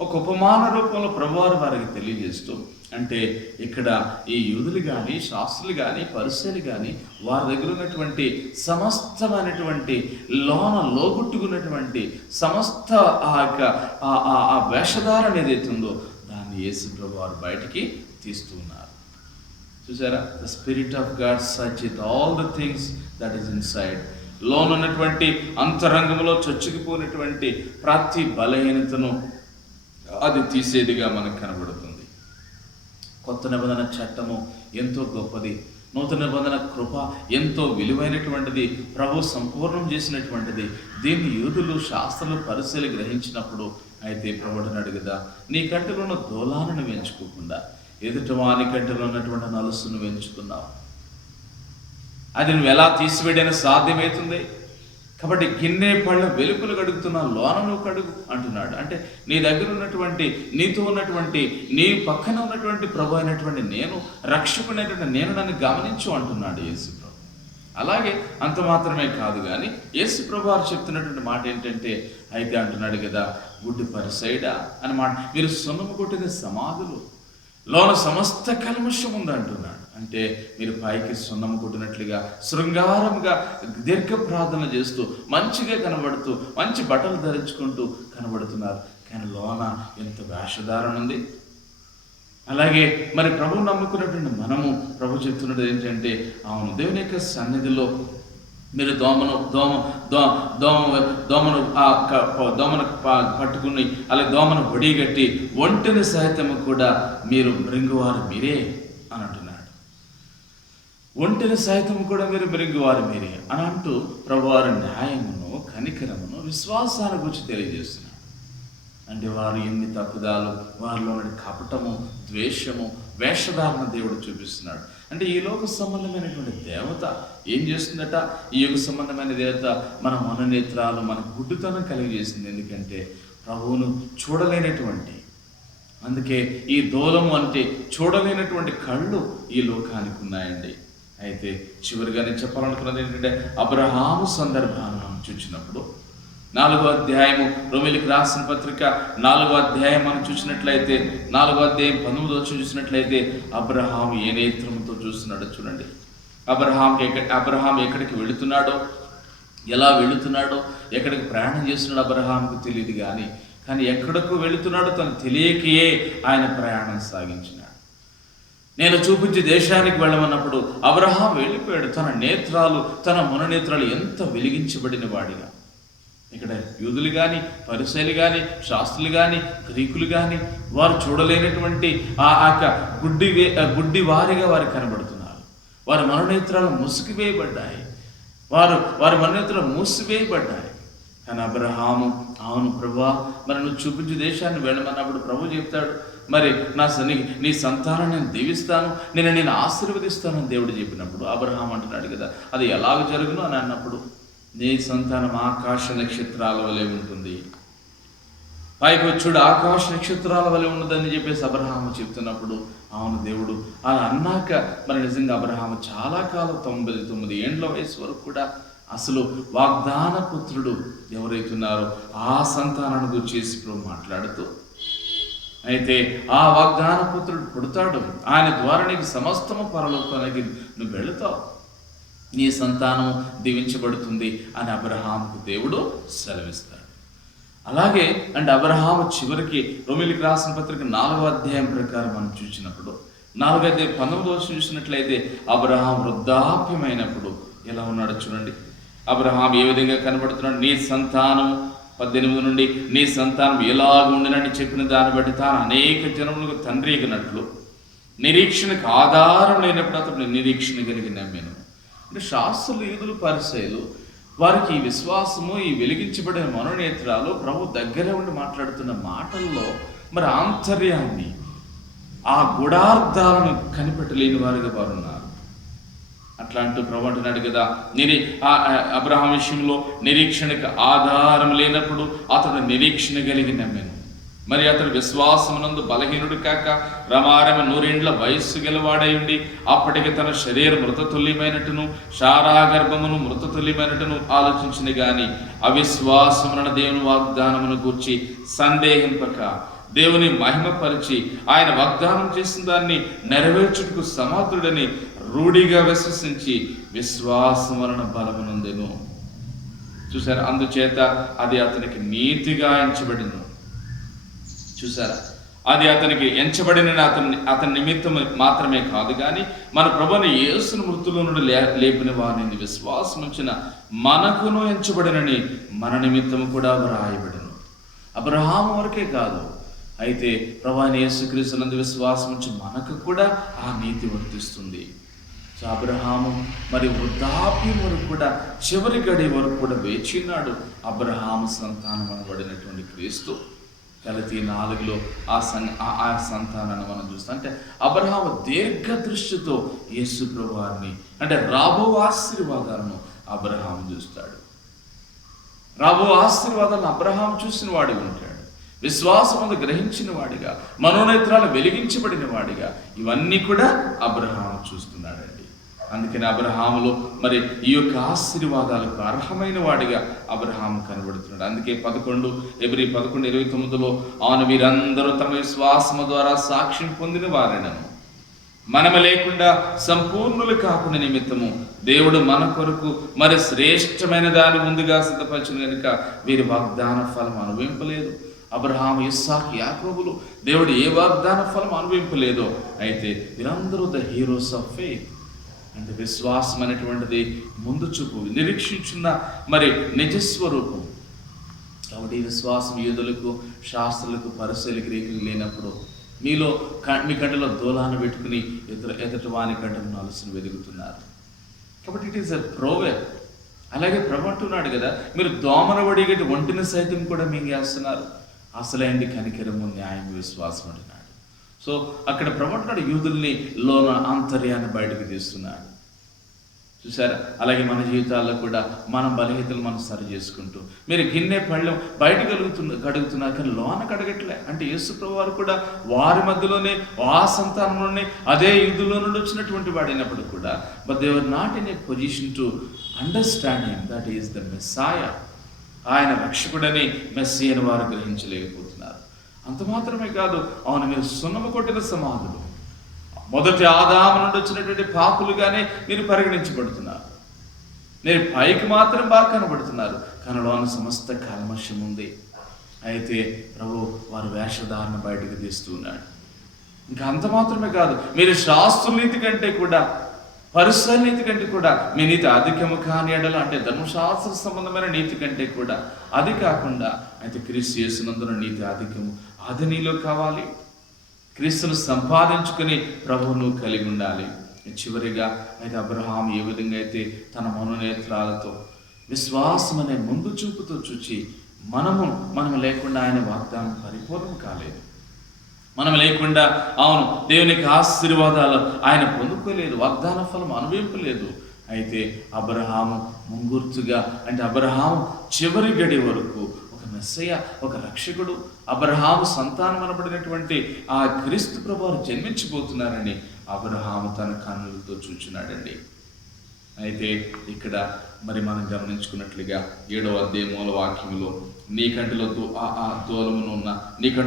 ఒక ఉపమాన రూపంలో ప్రభువారు వారికి తెలియజేస్తూ, అంటే ఇక్కడ ఈ యూదులు కానీ, శాస్త్రులు కానీ, పరిసయ్యులు కానీ వారి దగ్గర ఉన్నటువంటి సమస్తమైనటువంటి లోగుట్టుకున్నటువంటి సమస్త ఆ వేషధారణ ఏదైతే ఉందో దాన్ని యేసు ప్రభువారు బయటికి తీస్తూ ఉన్నారు. చూసారా? The spirit of God searcheth all the things that is inside. లోనున్నటువంటి అంతరంగంలో చొచ్చుకుపోయినటువంటి ప్రతి బలహీనతను అది తీసేదిగా మనకు కనబడుతుంది. కొత్త నిబంధన చట్టము ఎంతో గొప్పది, నూతన నిబంధన కృప ఎంతో విలువైనటువంటిది, ప్రభు సంపూర్ణం చేసినటువంటిది. దీన్ని యూదులు, శాస్త్రులు, పరిసయ్యులు గ్రహించినప్పుడు అయితే ప్రభువుని అడుగుదా, నీ కంటిలో ఉన్న దూలాలను వెంచుకోకుండా ఎదుటి వాని కంటిలో ఉన్నటువంటి నలుసును వెంచుకున్నావు, అది నువ్వు ఎలా తీసివేయడానికి సాధ్యమవుతుంది? కాబట్టి గిన్నె పళ్ళ వెలుపలు కడుగుతున్నా లోన నువ్వు కడుగు అంటున్నాడు. అంటే నీ దగ్గర ఉన్నటువంటి, నీతో ఉన్నటువంటి, నీ పక్కన ఉన్నటువంటి ప్రభు అయినటువంటి నేను, రక్షకునైనటువంటి నేను నన్ను గమనించు అంటున్నాడు యేసు ప్రభు. అలాగే అంత మాత్రమే కాదు కానీ యేసు ప్రభు వారు చెప్తున్నటువంటి మాట ఏంటంటే, అయితే అంటున్నాడు కదా, గుడ్డి పరిసయ్యుడా అని మాట, మీరు సున్నము కొట్టిన సమాధులు, లోన సమస్త కల్మషం ఉంది అంటున్నాడు. అంటే మీరు పైకి సున్నము కొట్టినట్లుగా శృంగారముగా దీర్ఘ ప్రార్థన చేస్తూ మంచిగా కనబడుతూ మంచి బట్టలు ధరించుకుంటూ కనబడుతున్నారు, కానీ లోన ఎంత వేషధారణ ఉంది. అలాగే మరి ప్రభువు నమ్ముకున్నటువంటి మనము ప్రభు చెప్తున్నది ఏంటంటే, అవును, దేవుని యొక్క సన్నిధిలో మీరు దోమను పట్టుకుని అలాగే దోమను ఒడిగట్టి ఒంటిని సహితము కూడా మీరు మృంగువారు మీరే అని అంటున్నాడు. ఒంటిని సహితము కూడా మీరు మృంగువారు మీరే అని అంటూ ప్రభువారి న్యాయమును, కనికరమును, విశ్వాసాన్ని గురించి తెలియజేస్తున్నాడు. అంటే వారు ఎన్ని తప్పుదాలు, వారిలో కపటము, ద్వేషము, వేషధారణ దేవుడు చూపిస్తున్నాడు. అంటే ఈ లోక సంబంధమైనటువంటి దేవత ఏం చేస్తుందట? ఈ యుగ సంబంధమైన దేవత మన మనోనేత్రాలు, మన గుడ్డుతనం కలిగజేసింది. ఎందుకంటే ప్రభువును చూడలేనటువంటి, అందుకే ఈ దూలము అంటే చూడలేనటువంటి కళ్ళు ఈ లోకానికి ఉన్నాయండి. అయితే చివరిగా నేను చెప్పాలనుకున్నది ఏంటంటే, అబ్రహాము సందర్భాన్ని మనం చూసినప్పుడు 4వ అధ్యాయము, రోమీయులకు రాసిన పత్రిక 4వ అధ్యాయం మనం చూసినట్లయితే, 4వ అధ్యాయం 19వ వచనం చూసినట్లయితే, అబ్రహాము ఏ నేత్రంతో చూస్తున్నాడో చూడండి. అబ్రహాం ఎక్కడికి వెళుతున్నాడో, ఎలా వెళుతున్నాడో, ఎక్కడికి ప్రయాణం చేస్తున్నాడో అబ్రహాంకు తెలియదు. కానీ ఎక్కడకు వెళుతున్నాడో తను తెలియకయే ఆయన ప్రయాణం సాగించినాడు. నేను చూపించే దేశానికి వెళ్ళమన్నప్పుడు అబ్రహాం వెళ్ళిపోయాడు. తన నేత్రాలు, తన మనోనేత్రాలు ఎంత వెలిగించబడిన వాడిగా. ఇక్కడ యూదులు కానీ, పరిసయ్యులు కానీ, శాస్త్రులు కానీ, గ్రీకులు కానీ వారు చూడలేనటువంటి గుడ్డి వారిగా వారు కనబడుతున్నారు. వారి మనోనేత్రాలు మూసివేయబడ్డాయి. వారి మనోనేత్రాలు మూసివేయబడ్డాయి. కానీ అబ్రహాము, అవును ప్రభువా, మరి నువ్వు చూపించే దేశాన్ని వెళ్ళమన్నప్పుడు ప్రభు చెప్తాడు, మరి నీ సంతానం నేను దీవిస్తాను, నేను ఆశీర్వదిస్తానని దేవుడు చెప్పినప్పుడు అబ్రహాం అంటున్నాడు కదా, అది ఎలాగ జరుగును అని అన్నప్పుడు, నీ సంతానం ఆకాశ నక్షత్రాల వలె ఉంటుంది, పైకి వచ్చుడు ఆకాశ నక్షత్రాల వలె ఉన్నదని చెప్పేసి అబ్రహాము చెప్తున్నప్పుడు, అవును దేవుడు అలా అన్నాక మరి నిజంగా అబ్రహాము చాలా కాలం 99 ఏండ్ల వయసు వరకు కూడా అసలు వాగ్దాన పుత్రుడు ఎవరైతున్నారో ఆ సంతానాన్ని గురించి ప్రభు మాట్లాడుతూ, అయితే ఆ వాగ్దాన పుత్రుడు పుడతాడు, ఆయన ద్వారా నీకు సమస్తము పరలోకానికి నువ్వు వెళుతావు, నీ సంతానం దీవించబడుతుంది అని అబ్రహాముకు దేవుడు సెలవిస్తాడు. అలాగే అంటే అబ్రహాము చివరికి రోమీయులకు రాసిన పత్రిక 4వ అధ్యాయం ప్రకారం మనం చూసినప్పుడు, 4వ అధ్యాయం 19వ వచనం చూసినట్లయితే, అబ్రహాం వృద్ధాప్యమైనప్పుడు ఎలా ఉన్నాడో చూడండి. అబ్రహాం ఏ విధంగా కనబడుతున్నాడు? నీ సంతానం 18 నుండి నీ సంతానం ఎలాగ ఉండినని చెప్పిన దాన్ని బట్టి తాను అనేక జనములకు తండ్రి ఎగినట్లు నిరీక్షణకు ఆధారం లేనప్పుడు అతడు నిరీక్షణ కలిగి నమ్మాను. అంటే శాస్త్రులు, యూదులు, పరిసయ్యులు వారికి ఈ విశ్వాసము, ఈ వెలిగించబడిన మనోనేత్రాలు ప్రభు దగ్గరే ఉండి మాట్లాడుతున్న మాటల్లో మరి ఆంతర్యాన్ని, ఆ గుడార్థాలను కనిపెట్టలేని వారిగా వారు ఉన్నారు. అట్లా అంటూ ప్రభు అంటున్నాడు కదా, అబ్రహాం విషయంలో నిరీక్షణకు ఆధారం లేనప్పుడు అతడు నిరీక్షణ కలిగి నమ్మాను. మరి అతడు విశ్వాసమునందు బలహీనుడు కాక రమారమి 100 ఏండ్ల వయస్సు గెలవాడై ఉండి అప్పటికి తన శరీరం మృతతుల్యమైనట్టును శారాగర్భమును మృతతుల్యమైనట్టును ఆలోచించిన గాని అవిశ్వాసమున దేవుని వాగ్దానమును గూర్చి సందేహింపక దేవుని మహిమపరిచి ఆయన వాగ్దానం చేసిన దాన్ని నెరవేర్చుటకు సమర్థుడని రూఢిగా విశ్వసించి విశ్వాసం వలన బలమునందెను. చూసారా? అందుచేత అది అతనికి నీతిగా ఎంచబడింది. చూసారా? అది అతనికి ఎంచబడిన అతని నిమిత్తం మాత్రమే కాదు, కానీ మన ప్రభువుని యేసును మృతుల్లో నుండి లేపిన వారిని విశ్వాసం ఉంచిన మనకును ఎంచబడినని మన నిమిత్తము కూడా వ్రాయబడిను. అబ్రహాము వరకే కాదు, అయితే ప్రభువైన యేసుక్రీస్తునందు విశ్వాసం ఉంచి మనకు కూడా ఆ నీతి వర్తిస్తుంది. సో అబ్రహాము మరి వృద్ధాప్యం వరకు కూడా, చివరి గడి వరకు కూడా వేచినాడు. అబ్రహాము సంతానం అనబడినటువంటి క్రీస్తు గలతీ 4లో ఆ సంతానాన్ని మనం చూస్తాం. అంటే అబ్రహాము దీర్ఘ దృష్టితో యేసు ప్రభువారిని, అంటే రాబో ఆశీర్వాదాలను అబ్రహాము చూస్తాడు. రాబో ఆశీర్వాదాలను అబ్రహాము చూసిన వాడు ఉంటాడు. విశ్వాసమును గ్రహించిన వాడిగా, మనోనేత్రాలు వెలిగించబడిన వాడిగా ఇవన్నీ కూడా అబ్రహాము చూస్తున్నాడండి. అందుకని అబ్రహాములో మరి ఈ యొక్క ఆశీర్వాదాలకు అర్హమైన వాడిగా అబ్రహాము కనబడుతున్నాడు. అందుకే Hebరీ 11:29లో అవును వీరందరూ తమ విశ్వాసము ద్వారా సాక్ష్యం పొందిన వారేనను మనము లేకుండా సంపూర్ణులు కాకుండా నిమిత్తము దేవుడు మన కొరకు మరి శ్రేష్టమైన దాన్ని ముందుగా సిద్ధపరచిన కనుక వీరి వాగ్దాన ఫలం అనుభవింపలేదు. అబ్రహాము, ఇస్సాకు, యాకోబులు దేవుడు ఏ వాగ్దాన ఫలం అనుభవింపలేదో, అయితే వీరందరూ ద హీరోస్ ఆఫ్ ఫెయిత్. అంటే విశ్వాసం అనేటువంటిది ముందు చూపు, నిరీక్షించున్న మరి నిజస్వరూపం. కాబట్టి ఈ విశ్వాసం యూదులకు, శాస్త్రులకు, పరిసయ్యులకు, గ్రీకులకు లేనప్పుడు మీ కంటిలో దూలాన్ని పెట్టుకుని ఎదుటి వాని కంటను నలుసును వెలుగుతున్నారు. కాబట్టి ఇట్ ఈస్ ఎ ప్రోవెబ్. అలాగే ప్రభు అంటున్నాడు కదా, మీరు దోమన వడిగట్టి ఒంటిని సైతం కూడా మింగేస్తున్నారు, అసలైంది కనికరము, న్యాయము, విశ్వాసం అంటున్నాడు. సో అక్కడ ప్రభుత్వ యూదుల్ని లోన ఆంతర్యాన్ని బయటకు తీస్తున్నాడు. చూసారా? అలాగే మన జీవితాల్లో కూడా మనం బలహీనతలు మనం సరి చేసుకుంటూ, మీరు గిన్నె పళ్ళెం బయట కడుగుతున్నారు కానీ లోన కడగట్లే అంటే యేసుప్రభు వారు కూడా వారి మధ్యలోనే ఆ సంతానంలోనే అదే యూదులో నుండి వచ్చినటువంటి వాడైనప్పుడు కూడా but they were not in a position to understand him that is the మెస్సాయా. ఆయన రక్షకుడని మెస్సీయని వారు గ్రహించలేకపోతున్నారు. అంత మాత్రమే కాదు, అవును మీరు సున్నము కొట్టిన సమాధులు, మొదటి ఆదాము నుండి వచ్చినటువంటి పాపులుగానే మీరు పరిగణించబడుతున్నారు. మీరు పైకి మాత్రం బాగా కనబడుతున్నారు, కనలోని సమస్త కల్మషం ఉంది. అయితే ప్రభు వారి వేషధారణ బయటకు తీస్తూ ఉన్నాడు. ఇంకా అంత మాత్రమే కాదు, మీరు శాస్త్ర నీతి కంటే కూడా, పరిసర నీతి కంటే కూడా మీ నీతి అధికము కాని ఎడల అంటే ధర్మశాస్త్ర సంబంధమైన నీతి కంటే కూడా అది కాకుండా అయితే క్రీస్తు యేసునందున నీతి అధికము, అది నీలో కావాలి. క్రీస్తును సంపాదించుకుని ప్రభువును కలిగి ఉండాలి. చివరిగా అయితే అబ్రహాం ఏ విధంగా అయితే తన మనోనేత్రాలతో విశ్వాసం అనే ముందు చూపుతో చూచి మనం లేకుండా ఆయన వాగ్దానం పరిపూర్ణం కాలేదు. మనం లేకుండా అవును దేవునికి ఆశీర్వాదాలు ఆయన పొందుకోలేదు, వాగ్దాన ఫలం అనుభవింపలేదు. అయితే అబ్రహాము ముంగుర్తుగా అంటే అబ్రహాము చివరి గడి వరకు మెస్సయ్య, ఒక రక్షకుడు, అబ్రహాము సంతానం అనబడినటువంటి ఆ క్రీస్తు ప్రభువారు జన్మించబోతున్నారని అబ్రహాము తన కన్నులతో చూచున్నాడండి. అయితే ఇక్కడ మరి మనం గమనించుకున్నట్లుగా 7వ అధ్యాయం మూల వాక్యంలో నీ కంటిలో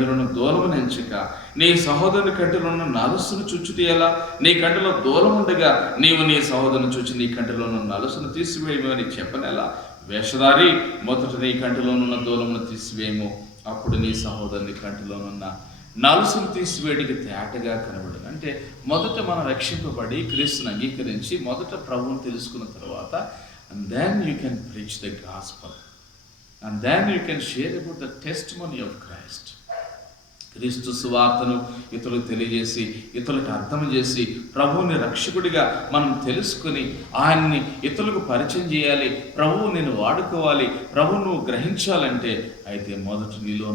ఉన్న దూలమును ఎంచక నీ సహోదరుని కంటిలో ఉన్న నలుసును చూచుటి ఎలా? నీ కంటిలో దూలం ఉండగా నీవు నీ సహోదరుని చూచి నీ కంటిలో ఉన్న నలుసును తీసివేయమని చెప్పనేలా? వేషధారి, మొదట నీ కంటిలోనున్న దూలమును తీసివేయము, అప్పుడు నీ సహోదరుని కంటిలోనున్న నలుసును తీసివేయడానికి తేటగా కనబడదు. అంటే మొదట మనం రక్షింపబడి క్రీస్తుని అంగీకరించి మొదట ప్రభువును తెలుసుకున్న తర్వాత and then you can preach the gospel and then you can share about the testimony of Christ. క్రీస్తు సువార్తను ఇతరులకు తెలియజేసి, ఇతరులకు అర్థం చేసి, ప్రభువుని రక్షకుడిగా మనం తెలుసుకుని ఆయన్ని ఇతరులకు పరిచయం చేయాలి. ప్రభువు నేను వాడుకోవాలి, ప్రభువు నువ్వు గ్రహించాలంటే అయితే మొదటి నీలో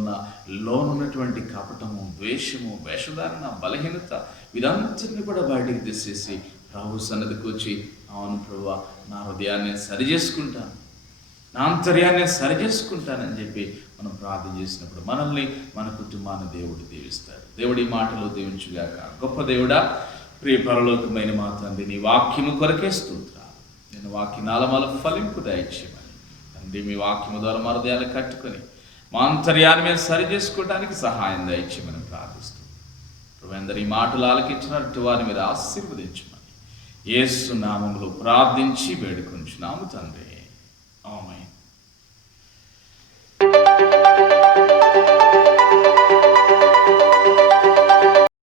లోనున్నటువంటి కపటము, ద్వేషము, వేషధారణ, బలహీనత వీరందరినీ కూడా బయటికి తీసేసి ప్రభు సన్నిధికి వచ్చి, అవును ప్రభువా నా హృదయాన్ని సరిచేసుకుంటాను, నా ఆంతర్యాన్ని సరిచేసుకుంటానని చెప్పి మనం ప్రార్థన చేసినప్పుడు మనల్ని, మన కుటుంబాన్ని దేవుడు దీవిస్తాడు. దేవుడి మాటలు దీవించుగాక. గొప్ప దేవుడా, ప్రియ పరలోకమైన మా తండ్రి, నీ వాక్యము కొరకే స్తోత్రాలు. నేను వాక్య నాలమాల ఫలింపు దయచేయమని తండ్రి, మీ వాక్యము ద్వారా మా హృదయాలు కట్టుకొని మా ఆంతర్యాన్ని మేము సరి చేసుకోవడానికి సహాయం దయచేయమని ప్రార్థిస్తున్నాం. ప్రభు అందరి మాటలు ఆలకించినట్టు వారిని మీరు ఆశీర్వదించమని యేసు నామములో ప్రార్థించి వేడుకొంచున్నాము తండ్రి.